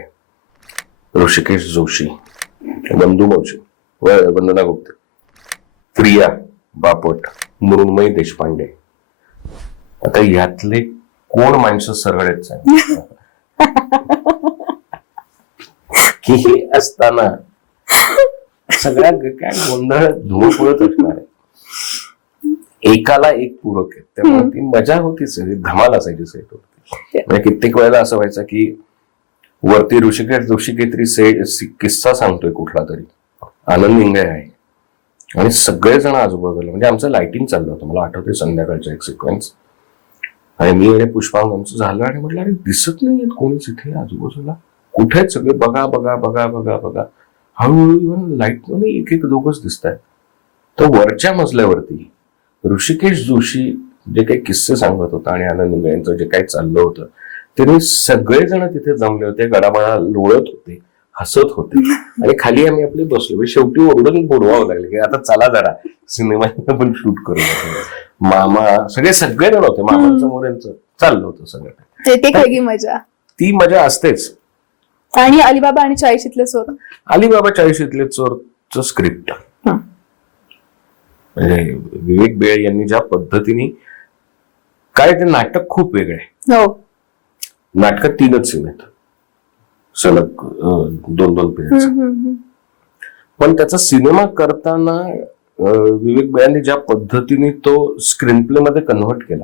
ऋषिकेश जोशी, बंधू मौशी, वंदना गुप्ते, प्रिया बापट, मृण्मयी देशपांडे. आता यातले कोण माणसं सरळच आहे की असताना सगळ्या काय गोंधळ धुळपळत असणार आहे. एकाला एक पूरक आहे, त्यामुळे ती मजा होती, सगळी धमाल असायची सेट होती. म्हणजे कित्येक वेळेला असं व्हायचं की वरती ऋषिकेश जोशी काहीतरी किस्सा सांगतोय कुठला तरी, आनंद इंगळे आहे आणि सगळेजण आजूबाजूला, म्हणजे आमचं लाइटिंग चाललं होतं, मला आठवते संध्याकाळचं एक सिक्वेन्स, आणि मी आणि पुष्पांग आमचं झालं आणि म्हटलं अरे दिसत नाहीये कोणीच इथे आजूबाजूला, कुठेच सगळे बघा बघा बघा बघा बघा, हळूहळू इव्हन लाईट मध्ये एक एक दोघच दिसत आहेत. तर वरच्या मजल्यावरती ऋषिकेश जोशी जे काही किस्से सांगत होता आणि आनंद इंगळे यांचं जे काही चाललं होतं, त्यांनी सगळेजण तिथे जमले होते, गडाबडा लोळत होते, हसत होते आणि खाली आम्ही आपले बसलो. शेवटी ओरडून बोलवावं लागले की आता चला जरा सिनेमा पण शूट करू. मामा सगळे जण होते, मामांचं मोऱ्यांचं चाललं होतं सगळं. ते वेगळी मजा, ती मजा असतेच. आणि अलिबाबा आणि चाळीशीतले चोर, अलिबाबा चाळीशीतले चोरचं स्क्रिप्ट म्हणजे विवेक बेळ यांनी ज्या पद्धतीने, काय ते नाटक खूप वेगळं आहे. हो, नाटकात 3च सीन आहेत सलग 2-2 पिरियड. पण त्याचा सिनेमा करताना विवेक बेळांनी ज्या पद्धतीने तो स्क्रीन प्ले मध्ये कन्व्हर्ट केला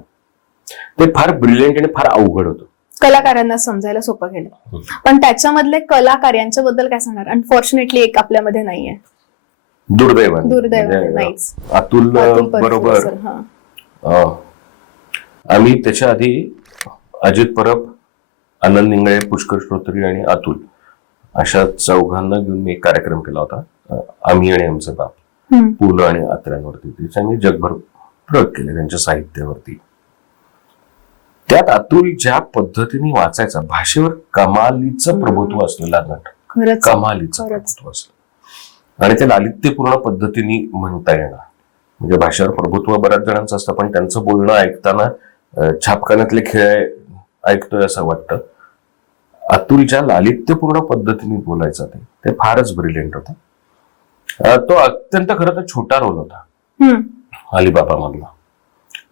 ते फार ब्रिलियंट आणि फार अवघड होतं. कलाकारांना समजायला सोपं केलं. पण त्याच्यामधले कलाकार यांच्याबद्दल काय सांगणार? अनफॉर्च्युनेटली एक आपल्यामध्ये नाहीये, दुर्दैवाने नाहीच. अतुल बरोबर. सर, आम्ही त्याच्या आधी अजित परब, आनंद इंगळे, पुष्कर श्रोत्री आणि अतुल अशा चौघांना घेऊन मी एक कार्यक्रम केला होता, आम्ही आणि आमचं बाप, पु ल आणि आत्र्यांवरती. त्याच्याने जगभर प्रयोग केले त्यांच्या साहित्यावरती. त्यात अतुल ज्या पद्धतीने वाचायचा, भाषेवर कमालीचं प्रभुत्व असलेला नट, कमालीचं प्रभुत्व असलं आणि ते लालित्यपूर्ण पद्धतीने म्हणता येणार. म्हणजे भाषेवर प्रभुत्व बऱ्याच जणांचं असतं, पण त्यांचं बोलणं ऐकताना छापखान्यातले खेळ ऐकतोय असं वाटतं. अतुल ज्या लालित्यपूर्ण पद्धतीने बोलायचा ते फारच ब्रिलियंट होता. तो अत्यंत खरं तर छोटा रोल होता अलिबाबा मधला,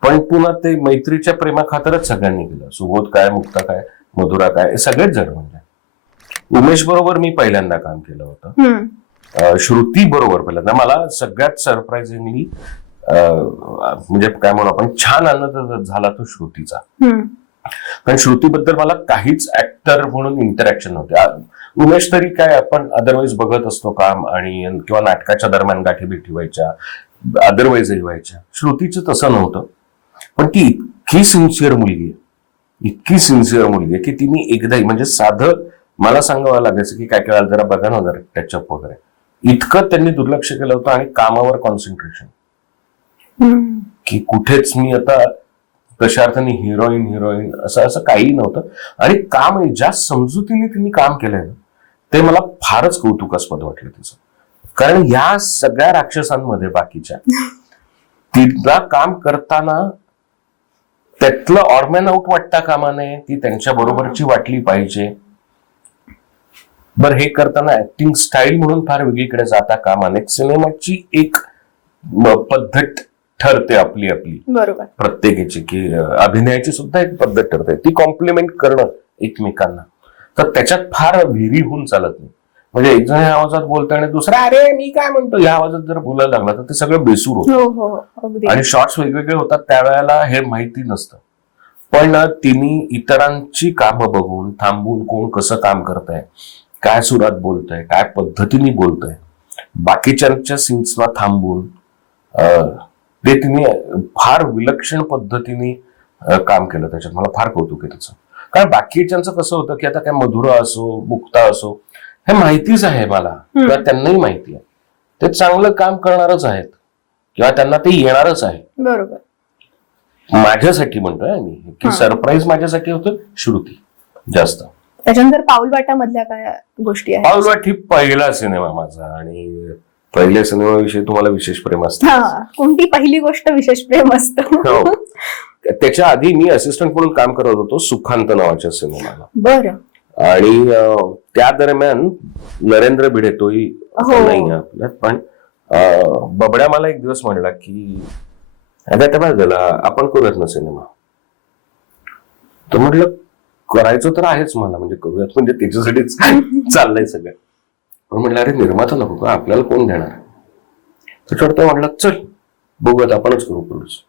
पण पुन्हा ते मैत्रीच्या प्रेमाखातरच सगळ्यांनी केलं. सुबोध काय, मुक्ता काय, मधुरा काय, सगळेच जण. म्हणजे उमेश बरोबर मी पहिल्यांदा काम केलं होतं, श्रुती बरोबर पहिल्यांदा. मला सगळ्यात सरप्राइझिंगली म्हणजे काय म्हणू आपण, छान आनंद झाला तो श्रुतीचा. कारण श्रुतीबद्दल मला काहीच ऍक्टर म्हणून इंटरॅक्शन नव्हते. उमेश तरी काय आपण अदरवाईज बघत असतो काम, आणि किंवा नाटकाच्या दरम्यान गाठी भेटी व्हायच्या, अदरवाईजही व्हायच्या. श्रुतीचं तसं नव्हतं, पण ती इतकी सिन्सिअर मुलगी आहे की तिने एकदाही, म्हणजे साधं मला सांगावं लागायचं की काय काय जरा बघा ना जरा टचअप वगैरे, इतकं त्यांनी दुर्लक्ष केलं होतं. आणि कामावर कॉन्सन्ट्रेशन, की कुठेच मी आता कशा अर्थाने हिरोईन असं काही नव्हतं. आणि काम ज्या समजुतीने तिने काम केलंय ना, ते मला फारच कौतुकास्पद वाटलं तिचं. कारण या सगळ्या राक्षसांमध्ये बाकीच्या तिला काम करताना त्यातलं ऑर्मॅन आउट वाटता कामा नये, ती त्यांच्या बरोबरची वाटली पाहिजे. बरं, हे करताना ऍक्टिंग स्टाईल म्हणून फार वेगळीकडे जाता कामा नये. सिनेमाची एक पद्धत ठरते आपली बरोबर प्रत्येकाची, की अभिनयाची सुद्धा एक पद्धत ठरते, ती कॉम्प्लिमेंट करणं एकमेकांना. तर त्याच्यात फार विहिरी होऊन चालत नाही. म्हणजे एक जण ह्या आवाजात बोलतोय आणि दुसरा अरे मी काय म्हणतो ह्या आवाजात जर बोलायला लागला तर ते सगळं बेसूर होतं. आणि शॉर्ट्स वेगवेगळे होतात, त्यावेळेला हे माहिती नसतं. पण तिने इतरांची कामं बघून थांबून, कोण कसं काम करतंय, काय सुरात बोलतंय, काय पद्धतीने बोलतंय, बाकीच्यांच्या सीन्सला थांबून ते तिने फार विलक्षण पद्धतीने काम केलं. त्याच्यात मला फार कौतुक आहे त्याचं. कारण बाकीच्यांचं कसं होतं की आता काय मधुरा असो, मुक्ता असो, हे माहितीच आहे मला किंवा त्यांनाही माहिती आहे, ते चांगलं काम करणारच आहेत किंवा त्यांना ते येणारच आहे. बरोबर. माझ्यासाठी म्हणतोय मी की सरप्राईज माझ्यासाठी होतं श्रुती जास्त. त्याच्यानंतर पाऊलवाटा मधल्या काय गोष्टी आहेत? पाऊलवाट पहिला सिनेमा माझा, आणि पहिल्या सिनेमाविषयी तुम्हाला विशेष प्रेम असतं. कोणती पहिली गोष्ट विशेष प्रेम असतं? त्याच्या आधी मी असिस्टंट म्हणून काम करत होतो सुखांत नावाच्या सिनेमाला. बरं. आणि त्या दरम्यान नरेंद्र भिडे, तोही नाही आपल्यात, पण बबड्या मला एक दिवस म्हणला की आता काय झालं, आपण करूयात ना सिनेमा. तर म्हटलं करायचं तर आहेच मला, म्हणजे करूयात, म्हणजे त्याच्यासाठीच चाललंय सगळं. पण म्हटलं अरे निर्माता नको का, आपल्याला कोण देणार. त्याच्यावर म्हटलं चल बघूयात आपणच करू प्रोड्यूस.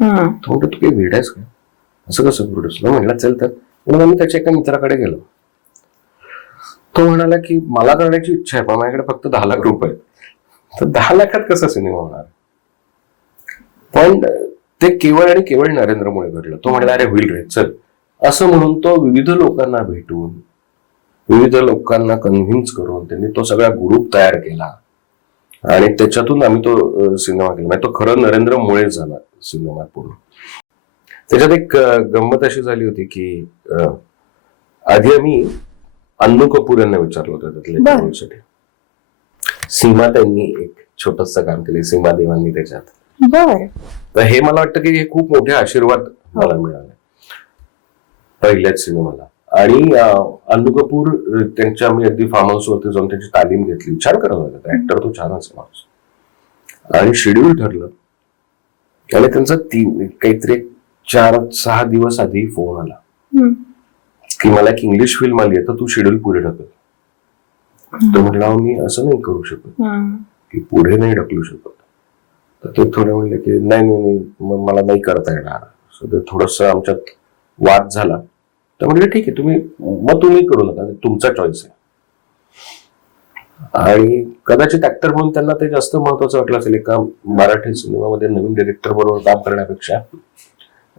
म्हटलं तू काही वेड आहेस का, असं कसं प्रोड्यूस. म्हटलं चल तर. म्हणून मी त्याच्या एका मित्राकडे गेलो. तो म्हणाला की मला करण्याची इच्छा आहे, पण माझ्याकडे फक्त 10 लाख रुपये. तर 10 लाखात कसा सिनेमा होणार. पण ते केवळ आणि केवळ नरेंद्रमुळे घडलं. तो म्हणाला अरे होईल रे चल, असं म्हणून तो विविध लोकांना भेटून विविध लोकांना कन्व्हिन्स करून त्यांनी तो सगळा ग्रुप तयार केला आणि त्याच्यातून आम्ही तो सिनेमा केला. म्हणजे तो खरं नरेंद्र मुळे झाला सिनेमा पूर्ण. त्याच्यात एक गंमत अशी झाली होती की आधी आम्ही अन्नू कपूर यांना विचारलं होतं त्यातल्या बरं. रोलसाठी. सीमा त्यांनी एक छोटस काम केले, सीमा देवांनी त्याच्यात. बर. तर हे मला वाटतं की हे खूप मोठे आशीर्वाद मला मिळाले पहिल्याच सिनेमाला. आणि अन्नू कपूर त्यांच्या मी अगदी फार्म हाऊस वरती जाऊन त्यांची तालीम घेतली. छान करत होता ऍक्टर, तो छानच माणूस. आणि शेड्यूल ठरलं आणि त्यांचा काहीतरी 4-6 दिवस आधी फोन आला की मला एक इंग्लिश फिल्म आली आहे तर तू शेड्यूल पुढे ढकल. तो म्हटला मी असं नाही करू शकत की पुढे नाही ढकलू शकत. तर ते थोडे म्हणले की नाही मग मला नाही करता येणार. सो ते थोडस आमच्यात वाद झाला. तर म्हणजे ठीक आहे तुम्ही करू नका, तुमचा चॉईस आहे. आणि कदाचित ऍक्टर म्हणून त्यांना ते जास्त महत्वाचं वाटलं असेल एका मराठी सिनेमामध्ये नवीन डिरेक्टर बरोबर काम करण्यापेक्षा.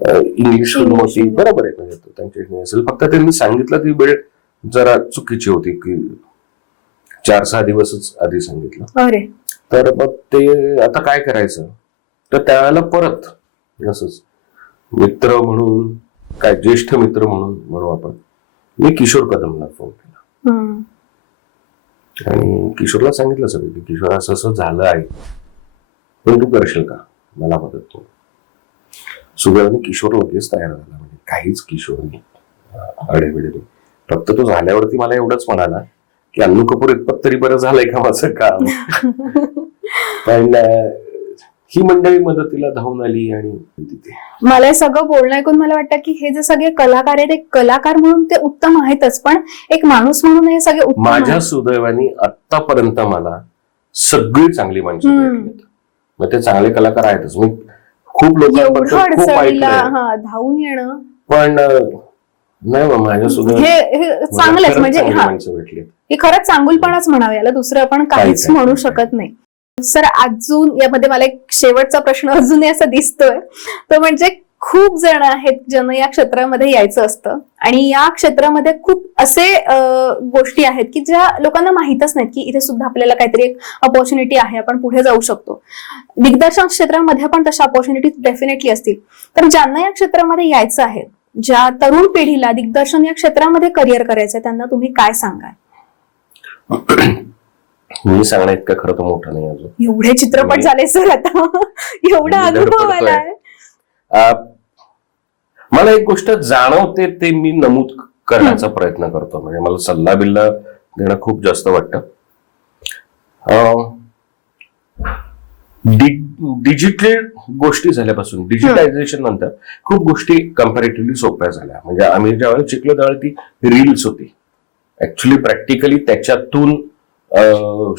इंग्लिश फिल्म होती, बरोबर आहे, म्हणजे त्यांची असेल. फक्त त्यांनी सांगितलं ती वेळ जरा चुकीची होती की 4-6 दिवसच आधी सांगितलं. अरे. तर मग ते आता काय करायचं. तर त्यावेळेला परत असंच मित्र म्हणून, काय ज्येष्ठ मित्र म्हणू आपण, मी किशोर कदमला फोन केला आणि किशोरला सांगितलं सगळं की किशोर असं असं झालं आहे पण तू करशील का मला मदत करू. सुदैवाने किशोर लगेच तयार झाला. म्हणजे काहीच किशोर नाही अडेबिडे. फक्त तो झाल्यावरती मला एवढंच म्हणाला की अन्नू कपूर इतपत तरी बरं झालंय का माझं काम. पण ही मंडळी मदतीला धावून आली आणि तिथे मला हे सगळं बोलणं ऐकून मला वाटतं की हे जे सगळे कलाकार आहेत, एक कलाकार म्हणून ते उत्तम आहेतच, पण एक माणूस म्हणून हे सगळे उत्तम माझ्या आहेत. सुदैवाने आतापर्यंत मला सगळी चांगली माणसं भेटलीत. मग ते चांगले कलाकार आहेतच. मी खूप एवढं लोकांबद्दल खूप अडचणीला ऐकलंय धावून येणं पण नाही मग माझ्या सुदैवाने हे चांगलंच, म्हणजे चांगली हा माणसं भेटली. हे खरंच चांगुलपणाच म्हणावं, याला दुसरं आपण काहीच काही म्हणू नाही. शकत नाही. सर, अजून यामध्ये मला एक शेवटचा प्रश्न अजूनही असा दिसतोय, तो म्हणजे खूप जण आहेत ज्यांना या क्षेत्रामध्ये यायचं असतं आणि या क्षेत्रामध्ये खूप असे गोष्टी आहेत की ज्या लोकांना माहीतच नाहीत की इथे सुद्धा आपल्याला काहीतरी एक अपॉर्च्युनिटी आहे, आपण पुढे जाऊ शकतो. दिग्दर्शन क्षेत्रामध्ये पण तशा अपॉर्च्युनिटी डेफिनेटली असतील. तर ज्यांना या क्षेत्रामध्ये यायचं आहे, ज्या तरुण पिढीला दिग्दर्शन या क्षेत्रामध्ये करिअर करायचंय, त्यांना तुम्ही काय सांगाल? मी सांगणं इतकं खरं तर मोठं नाही अजून. एवढे चित्रपट झाले सर आता, एवढा अनुभव आलाय. मला एक गोष्ट जाणवते ते मी नमूद करण्याचा प्रयत्न करतो. म्हणजे मला सल्ला बिल्ला देणं खूप जास्त वाटतं. डिजिटल गोष्टी झाल्यापासून, डिजिटायझेशन नंतर खूप गोष्टी कम्पॅरेटिव्हली सोप्या झाल्या. म्हणजे आम्ही ज्यावेळेला शिकलो त्यावेळेला ती रील्स होती. ऍक्च्युली प्रॅक्टिकली त्याच्यातून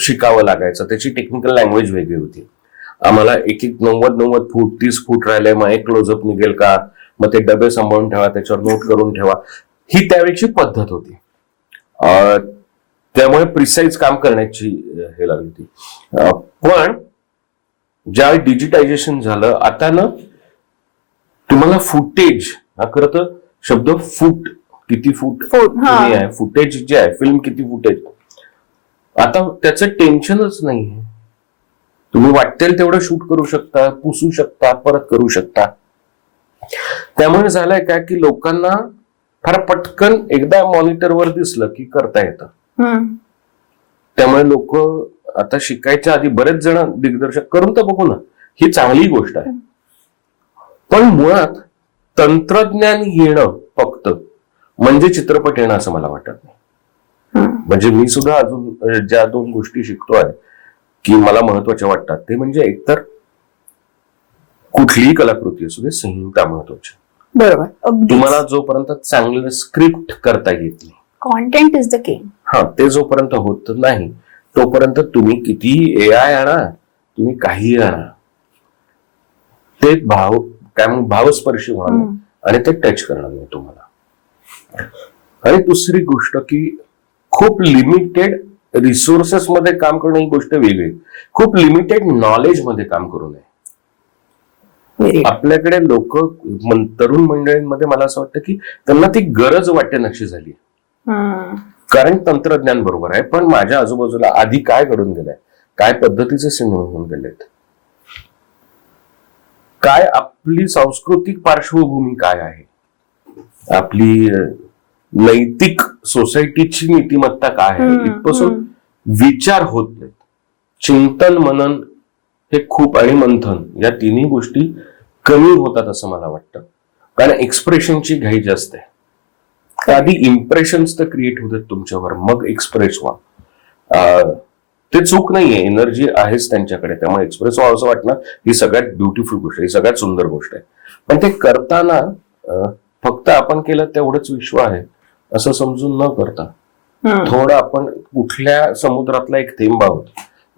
शिकावं लागायचं. त्याची टेक्निकल लँग्वेज वेगळी होती. आम्हाला एक 90 फूट 30 फूट राहिले, मग एक क्लोजअप निघेल का, मग ते डबे सांभाळून ठेवा, त्याच्यावर नोट करून ठेवा, ही त्यावेळीची पद्धत होती. त्यामुळे प्रिसाईज काम करण्याची हे लागली होती. पण ज्यावेळी डिजिटायझेशन झालं, आता ना तुम्हाला फुटेज, हा खरं तर शब्द फूट, किती फूट आहे, फुटेज जे आहे, फिल्म किती फुटेज, आता त्याचं टेन्शनच नाहीये. तुम्ही वाटेल तेवढं शूट करू शकता, पुसू शकता, परत करू शकता. त्यामुळे झालंय काय की लोकांना फार पटकन एकदा मॉनिटरवर दिसलं की करता येतं. त्यामुळे लोक आता शिकायच्या आधी बरेच जण दिग्दर्शक करून तर बघू ना, ही चांगली गोष्ट आहे. पण मुळात तंत्रज्ञान येणं फक्त म्हणजे चित्रपट येणं असं मला वाटत नाही. म्हणजे मी सुद्धा अजून ज्या 2 गोष्टी शिकतोय की मला महत्वाच्या वाटतात, ते म्हणजे एकतर कुठलीही कलाकृती असू दे, संहिता महत्वाची. बरोबर. तुम्हाला जोपर्यंत चांगलं स्क्रिप्ट करता येत नाही, कॉन्टेंट इज द किंग. ते जोपर्यंत होत नाही तोपर्यंत तुम्ही कितीही AI आणा, तुम्ही काहीही आणा, ते भावस्पर्शी होणार नाही आणि ते टच करणार नाही तुम्हाला. आणि दुसरी गोष्ट की खूप लिमिटेड रिसोर्सेस मध्ये काम करणं ही गोष्ट वेगळी. खूप लिमिटेड नॉलेज मध्ये काम करू नये. आपल्याकडे लोक, तरुण मंडळींमध्ये मला असं वाटतं की त्यांना ती गरज वाटेनाशी झाली. कारण तंत्रज्ञान बरोबर आहे, पण माझ्या आजूबाजूला आधी काय घडून गेलंय, काय पद्धतीचे सिनेमे होऊन गेलेत, काय आपली सांस्कृतिक पार्श्वभूमी काय आहे, आपली नैतिक सोसायटीची नीतिमत्ता काय आहे, इथपासून विचार होत नाहीत. चिंतन, मनन हे खूप, आणि मंथन या तिन्ही गोष्टी कमी होतात असं मला वाटतं. कारण एक्सप्रेशनची घाई जास्त आहे. तर आधी इम्प्रेशन्स तर क्रिएट होतात तुमच्यावर, मग एक्सप्रेस व्हा. ते चूक नाहीये, एनर्जी आहेच त्यांच्याकडे, त्यामुळे एक्सप्रेस व्हा असं वाटणं ही सगळ्यात ब्युटिफुल गोष्ट आहे, ही सगळ्यात सुंदर गोष्ट आहे. पण ते करताना फक्त आपण केलं तेवढंच विश्व आहे असं समजून न करता, थोडं आपण कुठल्या समुद्रातला एक थेंब आहोत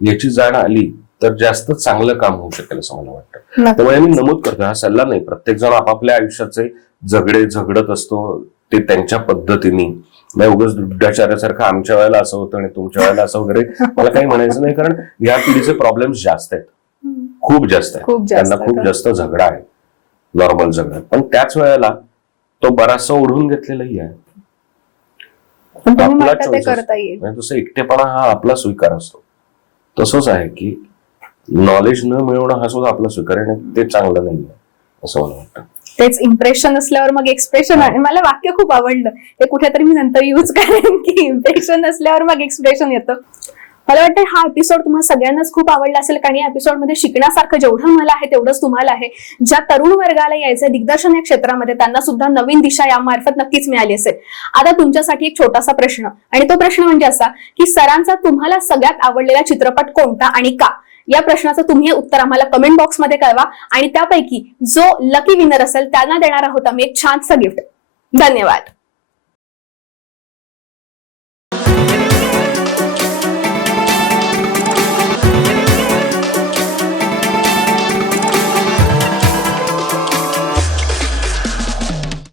याची जाण आली तर जास्त चांगलं काम होऊ शकेल असं मला वाटतं. त्यामुळे मी नमूद करतो, हा सल्ला नाही, प्रत्येक जण आपापल्या आयुष्याचे झगडत असतो ते त्यांच्या पद्धतीने. नाही उगाच दुर्गाचार्यासारखं आमच्या वेळेला असं होतं आणि तुमच्या वेळेला असं वगैरे मला काही म्हणायचं नाही, कारण या पिढीचे प्रॉब्लेम्स जास्त आहेत, खूप जास्त आहेत, त्यांना खूप जास्त झगडा आहे, नॉर्मल झगडा. पण त्याच वेळेला तो बराचसा ओढून घेतलेलाही आहे. आपला चॉईस असतो. जसं एकटेपणा हा आपला स्वीकार असतो, तसंच आहे की नॉलेज न मिळवणं हा सुद्धा आपला स्वीकार आहे, ते चांगलं नाही आहे असं मला वाटतं. तेच इम्प्रेशन असल्यावर मग एक्सप्रेशन आहे. मला वाक्य खूप आवडलं, ते कुठेतरी मी नंतर यूज करेन की इम्प्रेशन असल्यावर मग एक्सप्रेशन येतं. मला वाटतं हा एपिसोड तुम्हाला सगळ्यांनाच खूप आवडला असेल, कारण या एपिसोडमध्ये शिकण्यासारखं जेवढं मला आहे तेवढंच तुम्हाला आहे. ज्या तरुण वर्गाला यायचं दिग्दर्शन या क्षेत्रामध्ये त्यांना सुद्धा नवीन दिशा यामार्फत नक्कीच मिळाली असेल. आता तुमच्यासाठी एक छोटासा प्रश्न, आणि तो प्रश्न म्हणजे असा की सरांचा तुम्हाला सगळ्यात आवडलेला चित्रपट कोणता आणि का? या प्रश्नाचं तुम्ही उत्तर आम्हाला कमेंट बॉक्समध्ये कळवा, आणि त्यापैकी जो लकी विनर असेल त्यांना देणार आहोत आम्ही एक छानसं गिफ्ट. धन्यवाद.